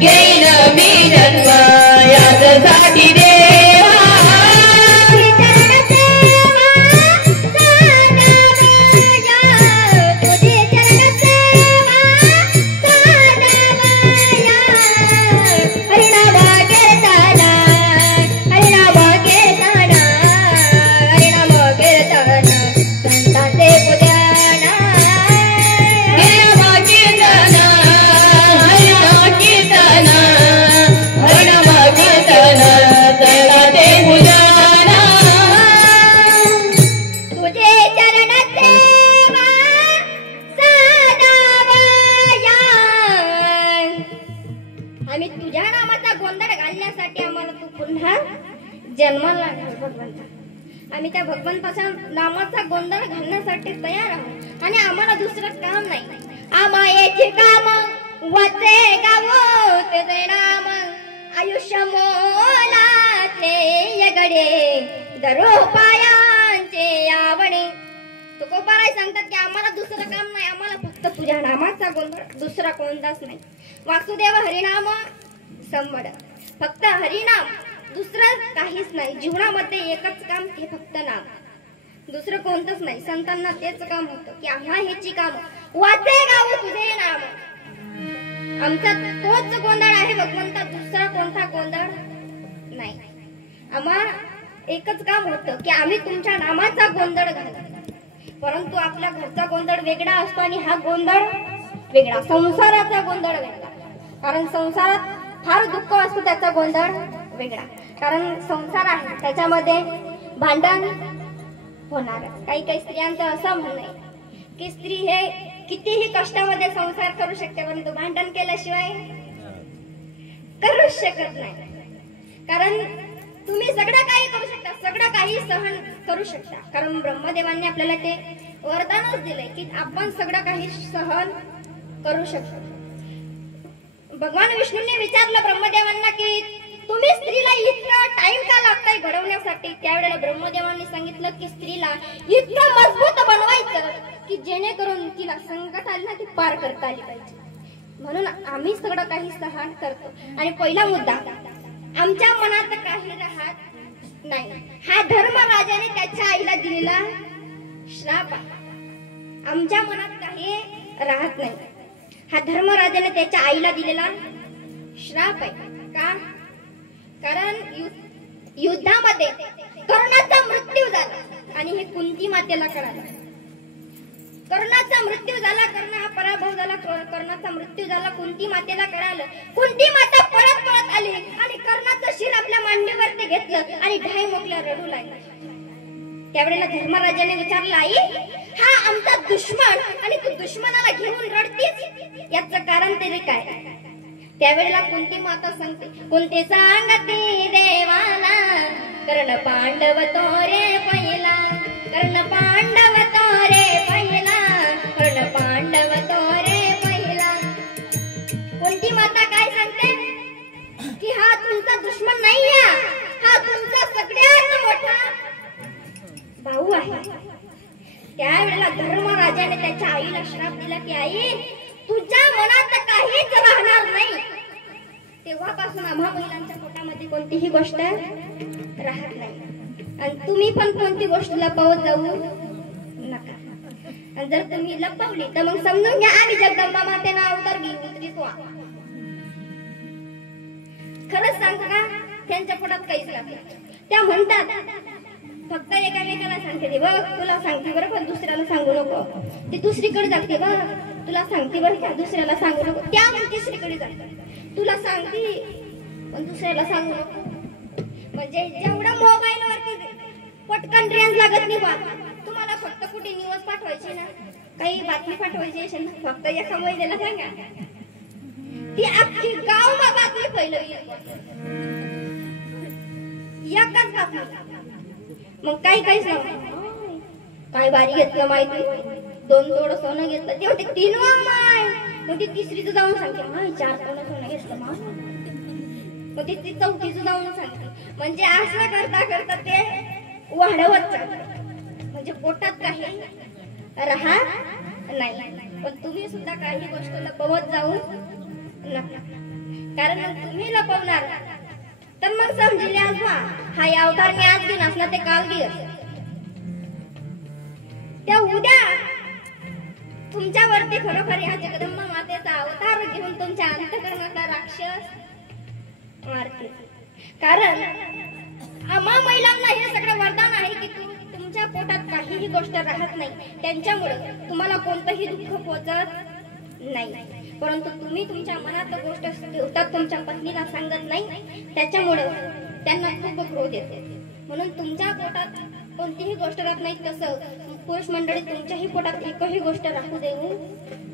घेईना मी जन्म यासाठी देवा. आम्ही तुझ्या नामाचा गोंधळ घालण्यासाठी आम्हाला तू पुन्हा जन्माला आला भगवंता. आम्ही त्या भगवंताच्या नामाचा गोंधळ घालण्यासाठी तयार आहोत आणि आम्हाला दुसरं काम नाही. आमायेचे काम वाचे गावो ते नाम, आयुष्य मोलाचे यगडे दरो पायांचे आवडे. तुकोबाराय सांगतात की आम्हाला दुसरं काम नाही, आम्हाला फक्त तुझ्या नामाचा गोंधळ, दुसरा कोणताच नाही. वासुदेव हरिनाम संवड, फक्त हरिनाम, दुसरं काहीच नाही. जीवनामध्ये एकच काम, हे फक्त नाम, दुसरं कोणतंच नाही. संतांना तेच काम होतं की आम्हा ह्याची काम वाचे गाव तुझे नाम. आमचा तोच गोंधळ आहे भगवंता, दुसरा कोणता गोंधळ नाही. आम्हा एकच काम होतं की आम्ही तुमच्या नामाचा गोंधळ घालतो. परंतु आपल्या घरचा गोंधळ वेगळा असतो आणि हा गोंधळ वेगळा, संसाराचा गोंधळ वेगळा. कारण संसारात फार दुःख असतो, त्याचा गोंधळ वेगळा. कारण संसार आहे, त्याच्यामध्ये भांडण होणार. काही काही स्त्रियांचं असं म्हणणं आहे की स्त्री हे कितीही कष्टामध्ये संसार करू शकते, परंतु भांडण केल्याशिवाय करूच शकत नाही. कारण तुम्ही सगळं काही करू शकता, सगळं काही सहन करू शकता. कारण ब्रह्मदेवांनी आपल्याला ते वरदानच दिलंय की आपण सगळं काही सहन करू शकतो. भगवान विष्णूंनी विचारलं ब्रह्मदेवांना की तुम्ही स्त्रीला इतका टाइम का लागतंय घडवण्यासाठी. त्यावेळेला ब्रह्मदेवांनी सांगितलं की स्त्रीला इतकं मजबूत बनवायचं की जेणेकरून तिला संकट आलं ना ती पार करता आली पाहिजे. म्हणून आम्ही सगळं काही सहन करतो. आणि पहिला मुद्दा, आमच्या मनात काही राहत नाही. हा धर्मराजाने त्याच्या आईला दिलेला श्राप. आमच्या मनात काही राहत नाही. हा धर्मराजाने त्याच्या आईला दिलेला श्राप आहे. का? कारण युद्धामध्ये कर्णाचा मृत्यू झाला आणि हे कुंती मातेला कळालं. कर्णाचा मृत्यू झाला, कर्ण हा पराभव झाला, कर्णाचा मृत्यू झाला, कुंती मातेला कळालं. कुंती माता पळत पळत आली आणि कर्णाचं शिर आपल्या मांडीवरती घेतलं आणि ढाई मोकल्या रडू लागली. त्यावेळेला धर्मराजाने विचारलं, आई हा आमचा दुश्मन आणि तू दुश्मनाला घेऊन रडतीस, याचं कारण तरी काय? त्यावेळेला कुंती माता सांगते, कुंती सांगते देवाला, कर्ण पांडव तोरे पहिला, कर्ण पांडव तोरे पहिला, कर्ण पांडव तोरे पहिला. कुंती माता काय सांगते की हा तुमचा दुश्मन नाहीये, हा तुमचा सगळ्यात मोठा भाऊ आहे. त्यावेळेला धर्मराजाने त्याच्या आईला श्राप दिला की आई तुझ्या मनात काहीच राहणार नाही. तेव्हापासून आम्हा महिलांच्या पोटामध्ये कोणतीही गोष्ट राहत नाही आणि तुम्ही पण कोणती गोष्ट लपवत जाऊ नका. आणि जर तुम्ही लपवली तर मग समजून घ्या आम्ही जगदंबा मातेला अवतार घेऊन उतरीतो. खरंच सांगू का, त्यांच्या पोटात काहीच लागत. त्या म्हणतात फक्त एकामेकाला सांगते बघ, तुला सांगते बरं पण दुसऱ्याला सांगू नको. ती दुसरीकडे जाते बघ, तुला सांगते बरं का, दुसऱ्याला सांगू नको. त्या मग तिसरीकडे जाते, तुला सांगते पण दुसऱ्याला सांगू नको. म्हणजे जेवढा मोबाईल वरती पटकन रेंज लागत नाही बा. तुम्हाला फक्त कुठे न्यूज पाठवायची ना, काही बातमी पाठवायची असेल ना, फक्त एका महिलेला सांगा, ती अख्खी गाव बातमी फैलवली एकाच बातमी. मग काही काहीच नाही, काय बारी घेतलं माहिती, 2 तोळ सोनं घेतलं, तेव्हा ते 3 माय, मग ती तिसरीच जाऊन सांगते माय 4 तोळ सोनं घेतलं मा, मग ती 4थीच जाऊन सांगते. म्हणजे असं करता करता ते वाढवत चालतं. म्हणजे पोटात काही राहत नाही. पण तुम्ही सुद्धा काही गोष्ट लपवत जाऊ नका, कारण तुम्ही लपवणार तर मग समजेल आज हा अवतार मी आज घेऊन असणार ते काल घे, त्या उद्या तुमच्यावरती खरोखर या जगदंबा मातेचा अवतार घेऊन तुमच्या अंतःकरणातला राक्षस मारते. कारण आम्हा महिलांना हे सगळं वरदान आहे की तुमच्या पोटात काहीही गोष्ट राहत नाही, त्यांच्यामुळे तुम्हाला कोणतंही दुःख पोहोचत नाही. परंतु तुम्ही तुमच्या मनात गोष्ट ठेवतात, तुमच्या पत्नीला सांगत नाही, त्याच्यामुळे त्यांना खूप क्रोध येते. म्हणून तुमच्या पोटात कोणतीही गोष्ट राहत नाही, तसं पुरुष मंडळी तुमच्याही पोटात एकही गोष्ट राहू देऊ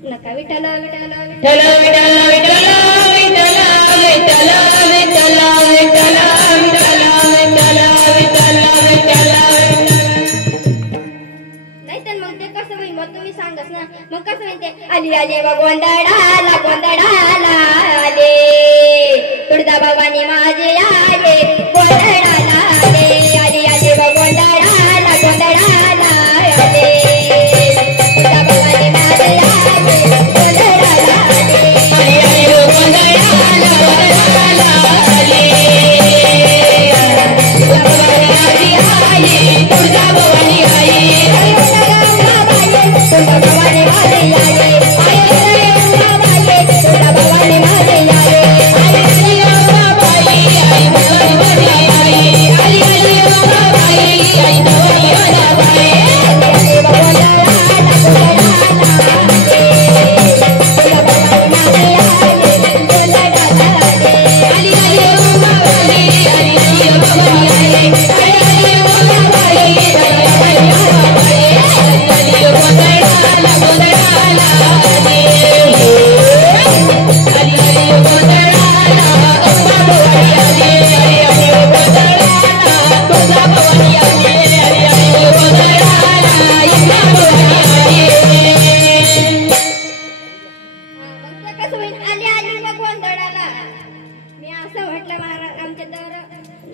नका. विठ्ठल विठ्ठल विठ्ठल नाही तर मग ते कसं होईल, मग तुम्ही सांगस ना, मग कसं म्हणते आली आली व गोंधळाला गोंधळाला आले, तुळजा भवानी माझे आले गोंधळाला आले, आली आली व गोंधळाला गोंधळाला आले, तुळजा भवानी माझे आले गोंधळाला आले, आली आली व गोंधळाला गोंधळाला आले, तुळजा भवानी माझी आली, तुळजा भवानी आई, तुळजा भवानी माझे आले, तुळजा भवानी माझे आले,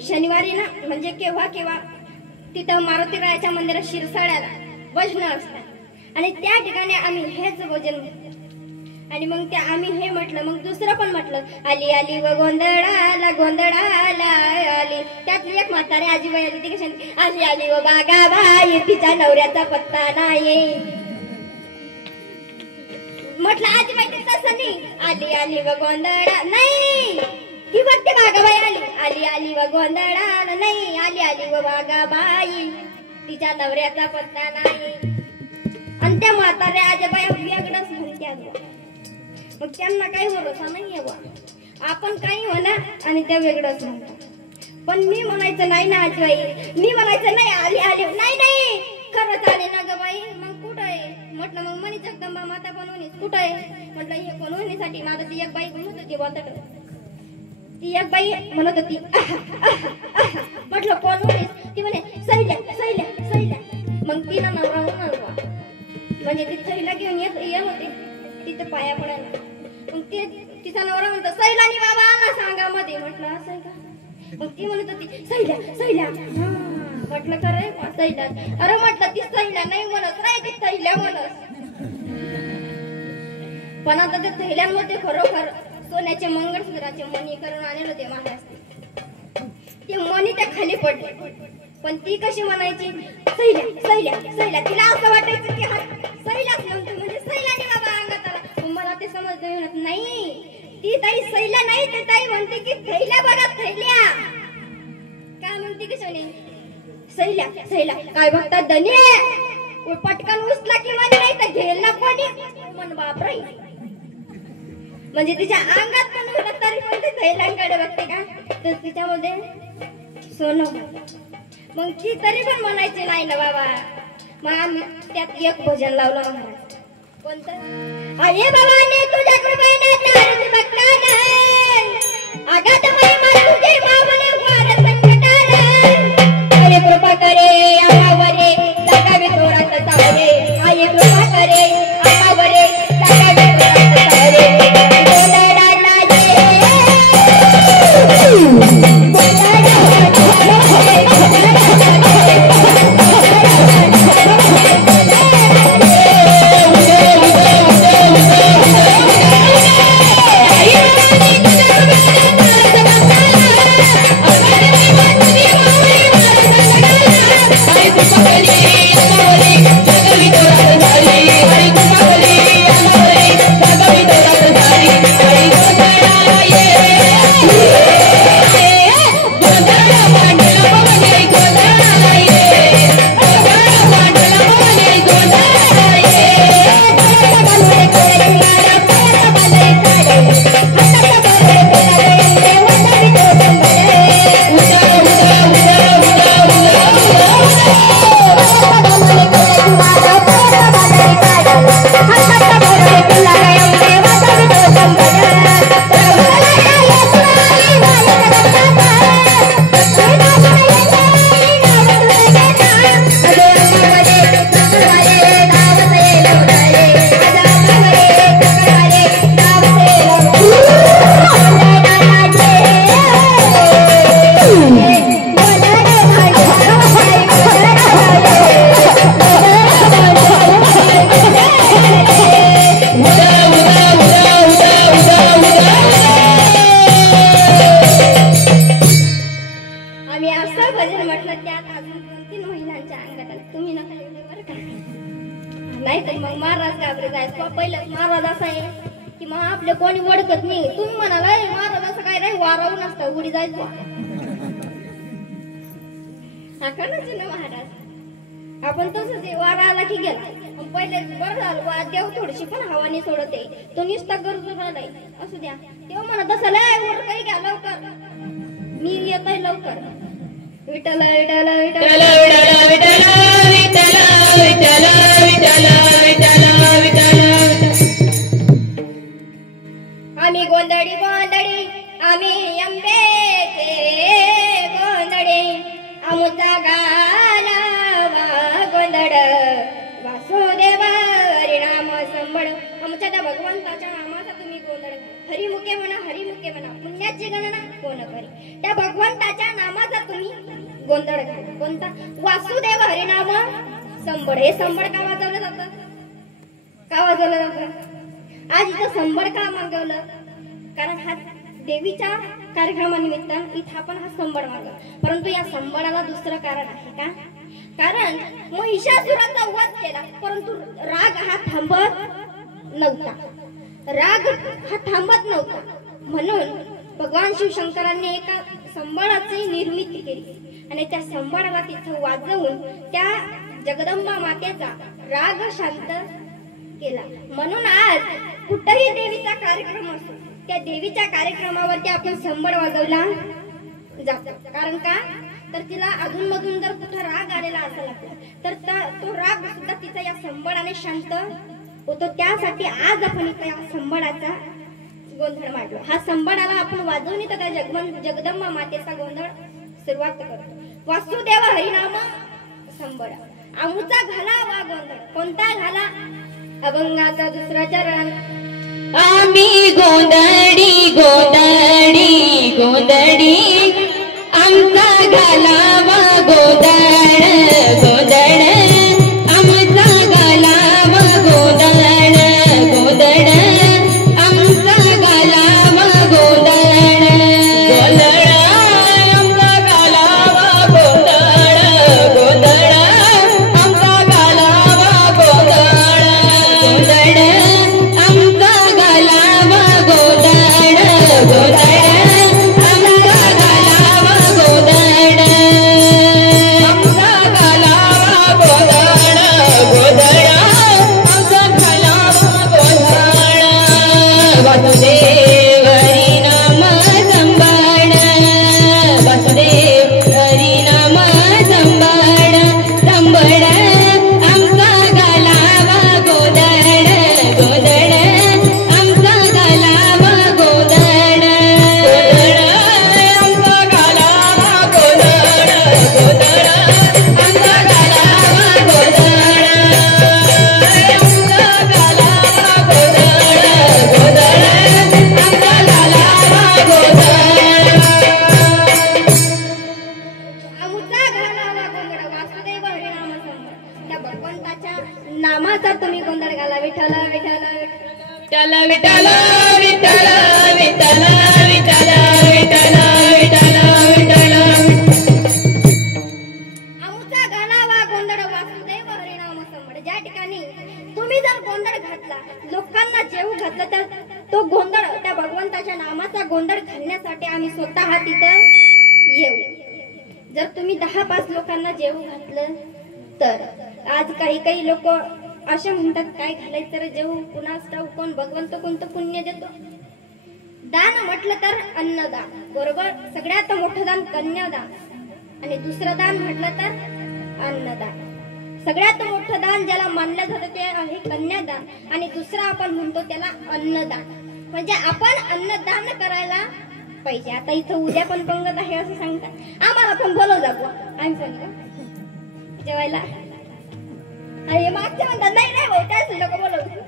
शनिवारी ना म्हणजे केव्हा केव्हा तिथं मारुतीरायाच्या मंदिरात शिरसाळ्याला भजन असतात आणि त्या ठिकाणी आम्ही हेच भजन घेतो. आणि मग त्या आम्ही हे म्हटलं, मग दुसरं पण म्हटलं, आली आली व गोंधळाला गोंधळाला आली. त्यातली एक म्हातारी आजीबाई आली, ती कशी आली आली व बागाबाई, तिच्या नवऱ्याचा पत्ता नाही. म्हटलं आजी माहिती तसं नाही. आली आली व गोंधळा नाही, ती बघते वाघाबाई आली. आली आली व गोंधळा नाही, आली आली व वाघाबाई, तिच्या नवऱ्याचा पत्ता नाही. आणि त्या म्हाताऱ्या आजोबाई वेगळंच म्हणत्या. मग त्यांना काही भरोसा नाहीये बा. आपण काही म्हणा आणि त्या वेगळंच म्हणतात. पण मी म्हणायचं नाही ना आजीबाई, मी म्हणायचं नाही आली आली नाही नाही खरंच आले ना ग बाई. मग कुठं आहे म्हटलं. मग म्हणे जगदंबा माता पण म्हणे कुठं आहे म्हटलं. हे कोण होण्यासाठी माझं ती एक बाई म्हणत होती बोलतात. ती एक बाई म्हणत होती म्हटलं कोण होणीस. ती म्हणे सैल्या सैल्या सैल्या. मग तिला नवरा म्हणा म्हणजे ती सैला घेऊन येत होते तिथं पाया पडायला. मग ते तिचा नवरा म्हणतो सैलानी बाबा आला सांगा मध्ये. म्हटलं असं आहे का. मग ती म्हणत होती सैल्या सैल्या. म्हटलं खरं सैला. अरे म्हटलं ती सैला नाही म्हणत रे, ती थैल्या म्हणत. पण आता त्या थैल्यांमध्ये खरोखर सोन्याचे मंगळसूत्राचे मणी करून आणले होते महाराज. ते मणी त्या खाली पडले. पण ती कशी म्हणायची सैल्या सैल्या सैल्या. तिला असं वाटायचं की हा सैलाच म्हणतो म्हणजे सैलाने बाबा अंगात आला. मला ते समजलं नाही. ती ताई सैला नाही, ते ताई म्हणते की थैल्या बघा थैल्या. काय म्हणते की सोने सैल्या सैल्या. काय बघतात धने पटकन उचला की म्हणे नाही तर घेल ना कोणी मन बापरे. म्हणजे तिच्या अंगात पण होतं तरी पण ते थैल्यांकडे बघते का. तर तिच्यामध्ये सोनं. मग ती तरी पण म्हणायची नाही ना बाबा. मग आम्ही त्यात एक भजन लावलं महाराज. कोणतं. अरे बाबाने तुझ्या कृपेने तारच बघताना आगात महिमा तुझे मावले वार संकटाला. अरे कृपा करे आमावरे लागावे तोरात सारे. आई कृपा करे आमावरे लागावे तोरात सारे. गोंधळाला नाही तर मग महाराज घाबरे जायचं. पहिलं महाराज असा आहे की मग आपले कोणी ओळखत नाही. तुम्ही म्हणाला महाराज असं काय रे वारावून असतं उडी जायचं. हाकानाच ना महाराज. आपण तसंच वारा आला की गेला. पहिले बरं झालं देव थोडीशी पण हवानी सोडते. तो नुसता गरजू राहिलाय असू द्या. तेव्हा म्हणत असं लय वर काही घ्या लवकर मी येतोय लवकर. विठ्ठल विठ्ठल विठ्ठल विठ्ठल विठ्ठल विठ्ठल विठ्ठल विठ्ठल विठ्ठल. आम्ही गोंधळी गोंधळी आम्ही अंबेचे गोंधळी. आमुचा गालावा गोंधळ वासुदेव हरिनाम संबळ. आमच्या त्या भगवंताच्या नामाचा तुम्ही गोंधळ हरिमुखे म्हणा हरिमुखे म्हणा पुण्याची गणना कोण करी. त्या भगवंताच्या नामाचा तुम्ही गोंधळ घाला. कोणता वासुदेव हरिनाम संबळ. हे संबळ का वाजवलं जातं. का वाजवलं जातं. आज इथं संबळ का मागवलं कारण हा देवीच्या कार्यक्रमानिमित्त इथं आपण हा संबळ मागवला. परंतु या संबळाला दुसरं कारण आहे का. कारण महिषासुराचा वध केला परंतु राग हा थांबत नव्हता, राग हा थांबत नव्हता. म्हणून भगवान शिवशंकरांनी एका संबळाची निर्मिती केली आणि त्या संबळाला तिथं वाजवून त्या जगदंबा मातेचा राग शांत केला. म्हणून आज कुठेही देवीचा कार्यक्रम असतो, त्या देवीच्या कार्यक्रमावरती आपण संबळ वाजवला जातो. कारण का तर तिला अधून मधून जर कुठं राग आलेला असेल तर तो राग सुद्धा तिचा या संबळाने शांत होतो. त्यासाठी आज आपण इथं या संबळाचा गोंधळ मांडलो. हा संबळाला आपण वाजवून इथं त्या जगदंबा मातेचा गोंधळ सुरुवात करतो. वासुदेव हरिनाम संबळ आमचा घाला वा गोंधळ. कोणता घाला? अभंगाचा दुसरा चरण. आम्ही गोंधळी गोंधळी गोंधळी आमचा घालावा गोंधळ गोंधळ आमचा घालावा गोंधळ गोंधळ आमचा घालावा गोंधळ गोंधळ आमचा घालावा गोंधळ गोंधळ आमचा घालावा गोंधळ गोंधळ आमचा घालावा गोंधळ गोंधळ नामाचा तुम्ही गोंधळ घाला. विठ्ठल विठ्ठल विठ्ठल विठ्ठल विठ्ठल विठ्ठल विठ्ठल विठ्ठल विठ्ठल विठ्ठल आमचा घालावा गोंधळ वासुदेव हरिनाम संबळ. ज्या ठिकाणी तुम्ही जर गोंधळ घातला, लोकांना जेवू घातलं, तर तो गोंधळ त्या भगवंताच्या नामाचा गोंधळ घालण्यासाठी आम्ही स्वतः तिथं येऊ. जर तुम्ही 10-5 लोकांना जेवू घातलं तर आज काही लोक असे म्हणतात, काय घालायचं तर जेवू कुणास ठाऊक, कोण भगवंत कोणतं पुण्य देतो. दान म्हटलं तर अन्नदान, बरोबर. सगळ्यात मोठं दान कन्यादान आणि दुसरं दान म्हटलं तर अन्नदान. सगळ्यात मोठं दान ज्याला मानलं जातं ते आहे कन्यादान आणि दुसरं आपण म्हणतो त्याला अन्नदान. म्हणजे आपण अन्नदान करायला पाहिजे. आता इथं उद्या पण पंगत आहे असं सांगतात, आम्हाला पण बोलव जातो. आम्ही सांगितलं जेवायला, अरे मागच्या म्हणतात नाही नाही भाऊ त्याच लोक बोलवतो.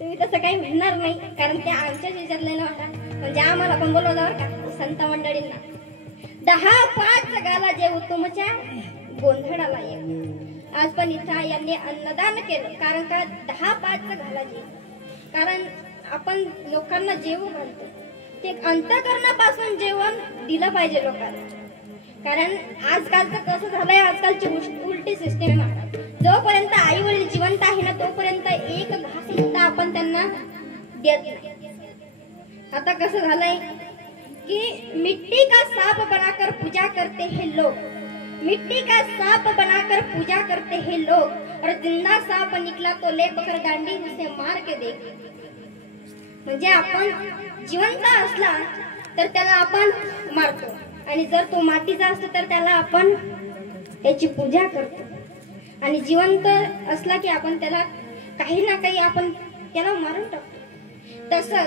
तुम्ही तसं काही म्हणणार नाही, कारण ते आमच्याच विचारले ना म्हणजे आम्हाला पण बोलवलं का संत मंडळींना. 10-5 गाला जे तुमच्या गोंधळाला येऊ. आज पण इथं यांनी अन्नदान केलं, कारण का 10-5 घाला जे, कारण आपण लोकांना जेवू घालतो ते अंतःकरणापासून जेवण दिलं पाहिजे लोकांना. कारण आजकालचं कसं झालंय, आजकालची उलटी सिस्टीम आहे. जोपर्यंत आई वडील जिवंत आहे ना तोपर्यंत एक घास सुद्धा आपण त्यांना देत नाही. आता कसं झालंय कि मिट्टी का सांप बनाकर पूजा करते हैं लोग, मिट्टी का सांप बनाकर पूजा करते हैं लोग, और जिंदा सांप निकला तो ले पकड़ गांडी उसे मार के देख. म्हणजे आपण जिवंत असला तर त्याला आपण मारतो आणि जर तो मातीचा असतो तर त्याला आपण त्याची पूजा करतो. आणि जिवंत असला की आपण त्याला काही ना काही आपण त्याला मारून टाकतो. तसं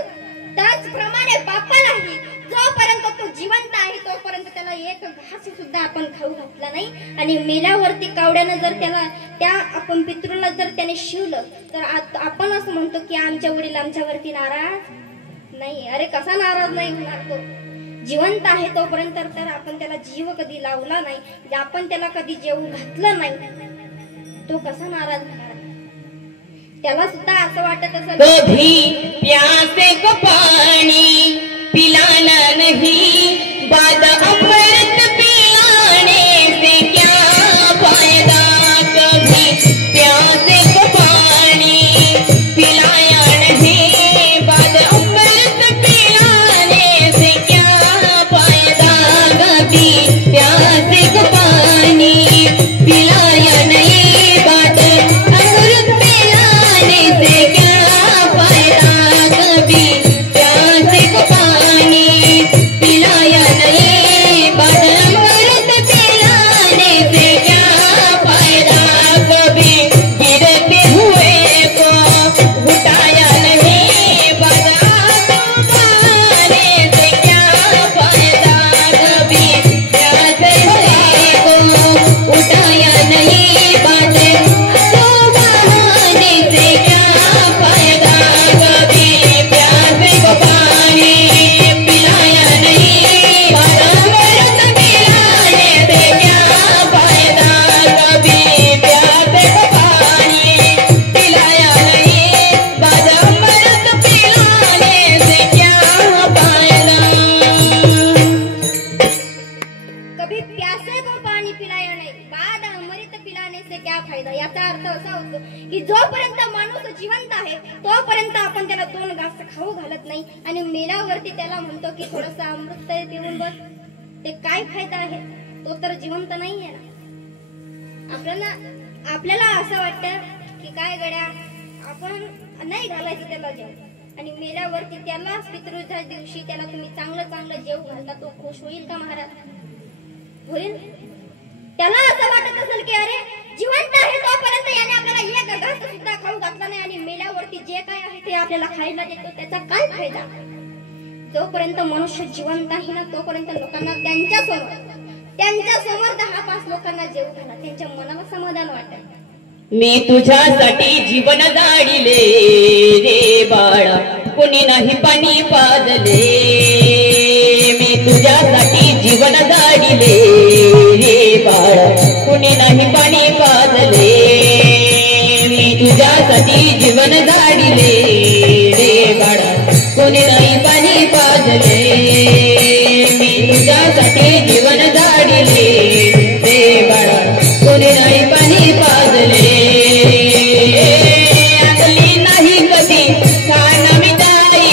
त्याचप्रमाणे बापालाही जोपर्यंत तो जिवंत आहे तोपर्यंत त्याला एक घास सुद्धा आपण खाऊ घातला नाही. आणि मेल्यावरती कावड्यानं जर त्याला त्या आपण पितृला जर त्याने शिवलं तर आपण असं म्हणतो की आमच्या वडील आमच्यावरती नाराज नाही. अरे कसा नाराज नाही होणार, तो जिवंत आहे तोपर्यंत तर आपण त्याला जीव कधी लावला नाही, आपण त्याला कधी जेवू घातलं नाही, तो कसा नाराज होणार. त्याला सुद्धा असं वाटत असेल कभी प्यासे को पानी पिलाना नहीं, बाद अमृत पिलाने से क्या फायदा. कभी प्यासे को पानी त्याला म्हणतो की थोडस अमृत देऊन बघ, ते काय फायदा आहे? तो तर जिवंत नाही आहे ना. आपल्याला असं वाटतं की काय गड्या आपण नाही घालायचं त्याला जेव, आणि मेल्यावरती त्याला पितृच्या दिवशी त्याला तुम्ही चांगलं चांगलं जेव घालता, तो खुश होईल का महाराज? होईल? त्याला असं वाटत असेल की अरे जिवंत आहे तोपर्यंत याने आपल्याला एक घास सुद्धा खाऊ घातला नाही, आणि मेल्यावरती जे काय आहे ते आपल्याला खायला देतो, त्याचा काय फायदा? जोपर्यंत मनुष्य जिवंत आहे ना तोपर्यंत लोकांना त्यांच्या समोर 10-5 लोकांना जेव घाला, त्यांच्या मनाला समाधान वाटेल. मी तुझ्यासाठी जीवन जाडिले रे बाळा, कोणी नाही पाणी पाजले. मी तुझ्यासाठी जीवन जाडिले रे बाळा, कोणी नाही पाणी पाजले. मी तुझ्यासाठी जीवन जाडिले रे बाळा, कोणी नाही पाणी पाजले. मी तुझ्यासाठी जीवन जाडिले रे बाळा, कोणी नाही पाणी पाजले. आगली नाही कधी खाण मिठाई,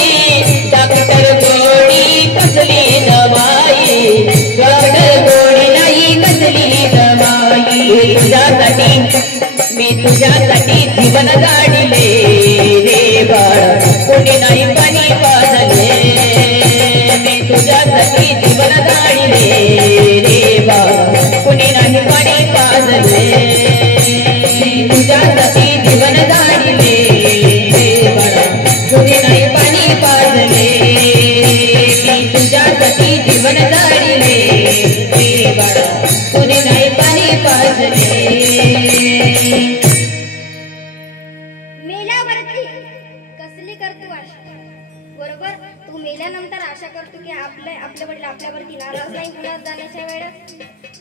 डॉक्टर गोळी कसली दवाई, डॉक्टर गोळी नाही कसली दवाई. मी तुझ्यासाठी जीवन जाडिले रे बाळा, कोणी नाही पाणी पाजले. मी तुझ्यासाठी जीवन जाडिले रे बाळा, कोणी नाही पाणी पाजले. मी तुझ्यासाठी जीवन जाडिले रे बाळा, कोणी नाही पाणी पाजले. मी तुझ्यासाठी जीवन जाडिले रे बाळा, कोणी नाही पाणी पाजले. मेल्यावरती कसली करतो आशा? बरोबर, तू मेल्यानंतर आशा करतो की आपले वडील आपल्यावरती नाराज नाही होणार जाण्याच्या वेळेस.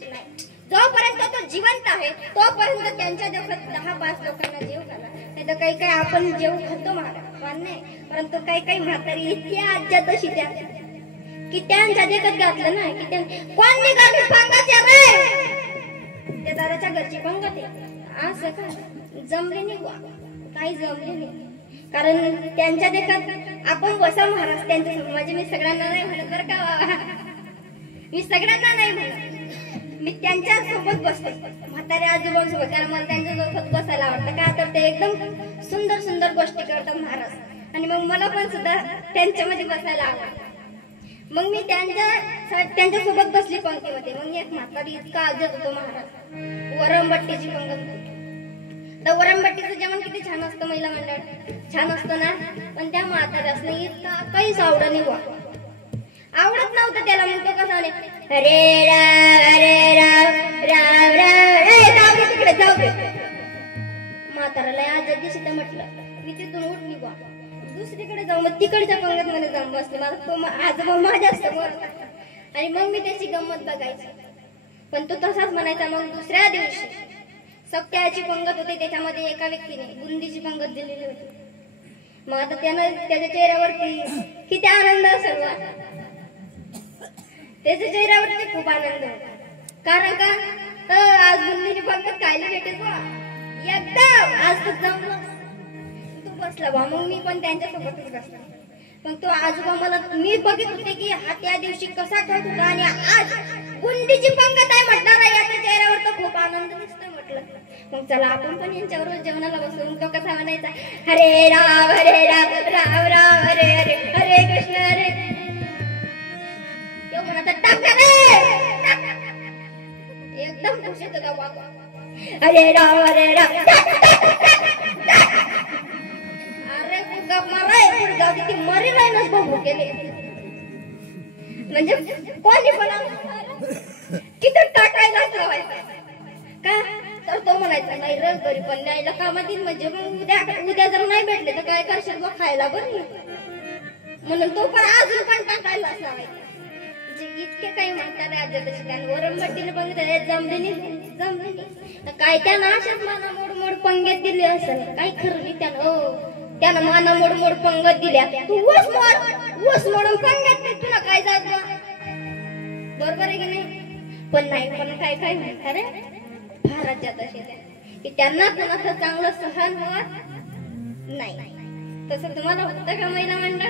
नाही, जोपर्यंत तो जिवंत आहे तोपर्यंत त्यांच्या देखत 10-5 लोकांना जेव घाला. नाही तर काही आपण जेव घालतो महाराज नाही, परंतु काही म्हातारी इतक्या आज्या तशी त्या की त्यांच्या देखत घातलं नाही की कोण निघाली पंगाच्या रे, त्या दादाच्या घरची पंगत आहे असं का जमले नाही, काही जमले नाही. कारण त्यांच्या देखत आपण बसा महाराज त्यांच्या, म्हणजे मी सगळ्यांना नाही म्हणत बरं का, मी सगळ्यांना नाही म्हणत, मी त्यांच्या सोबत बसते म्हातारे आजोबांसोबत, कारण मला त्यांच्या सोबत बसायला आवडतं. का तर ते एकदम सुंदर सुंदर गोष्टी करतात महाराज, आणि मग मला पण सुद्धा त्यांच्यामध्ये बसायला आवडतं. मग मी त्यांच्या सोबत बसली पंक्तीमध्ये. मग एक म्हातारी इतका आजत होतो महाराज, वरमबट्टीची पंगत होती. तर वरमबट्टीचं जेवण किती छान असतं महिला मंडळ, छान असतं ना, पण त्या म्हाताऱ्यास नाही इतका काहीच आवडत नव्हतं त्याला. मग तो कसा आले, हरे राम राम राम, जाऊ दे तिकडे जाऊ दे. म्हाताऱ्याला आज दिवशी तर म्हटलं मी तिथून उठली बा, दुसरीकडे जाऊ. मग तिकडच्या पंगत मध्ये जाऊन बसले. माझा तो आजोबा माझ्या समोर होता, आणि मग मी त्याची गंमत बघायची. पण तो तसाच म्हणायचा. मग दुसऱ्या दिवशी सप्त्याची पंगत होती, त्याच्यामध्ये एका व्यक्तीने बुंदीची पंगत दिलेली होती. मग आता त्यानं त्याच्या चेहऱ्यावरती किती आनंद असेल, त्याच्या चेहऱ्यावरती खूप आनंद होता. कारण का आज बुंदीची पंगत खायला भेटेल बा एकदम, आज तर जमलं तू बसला बा. मग मी पण त्यांच्यासोबतच बसला. मग तो आजोबा मला, मी बघत होते की हा त्या दिवशी कसा खात होता, आणि आज बुंदीची पंगत आहे म्हटणार आहे, याच्या चेहऱ्यावर तर खूप आनंद दिसतो म्हटलं. मग चला आपण पण यांच्यावर जेवणाला बसू. तो कसा म्हणायचा, हरे राम राम राम हरे हरे, हरे कृष्ण हरे. एकदम खुश होतो बाबा, हरे राम अरे गप माराय ती मरी राहिनच बघू केले. म्हणजे कोणी पण किती टाकायलाच लावायचा का, तर तो म्हणायचा नाही रे घरी पण न्यायला कामात येईल. म्हणजे मग उद्या जर नाही भेटले तर काय करशील बघ खायला बरं, म्हणून तो पण अजून पण टाकायलाच लावायचा. म्हणजे इतके काही म्हणतात राज्यात त्यानं वरमबट्टीने पंगत जमली काय, त्यानं अशाच माना मोड पंगत दिली असेल, काही खरं नाही त्यानं माना मोड पंगत दिल्या. तू ऊस मोडून पंगत दे, तुला काय जात बरोबर आहे की नाही. पण नाही, पण काय म्हणतात रे फार राज्यात असे की त्यांना कोणाचं चांगलं सहन होत नाही. तसं तुम्हाला होतं का महिला मंडळ?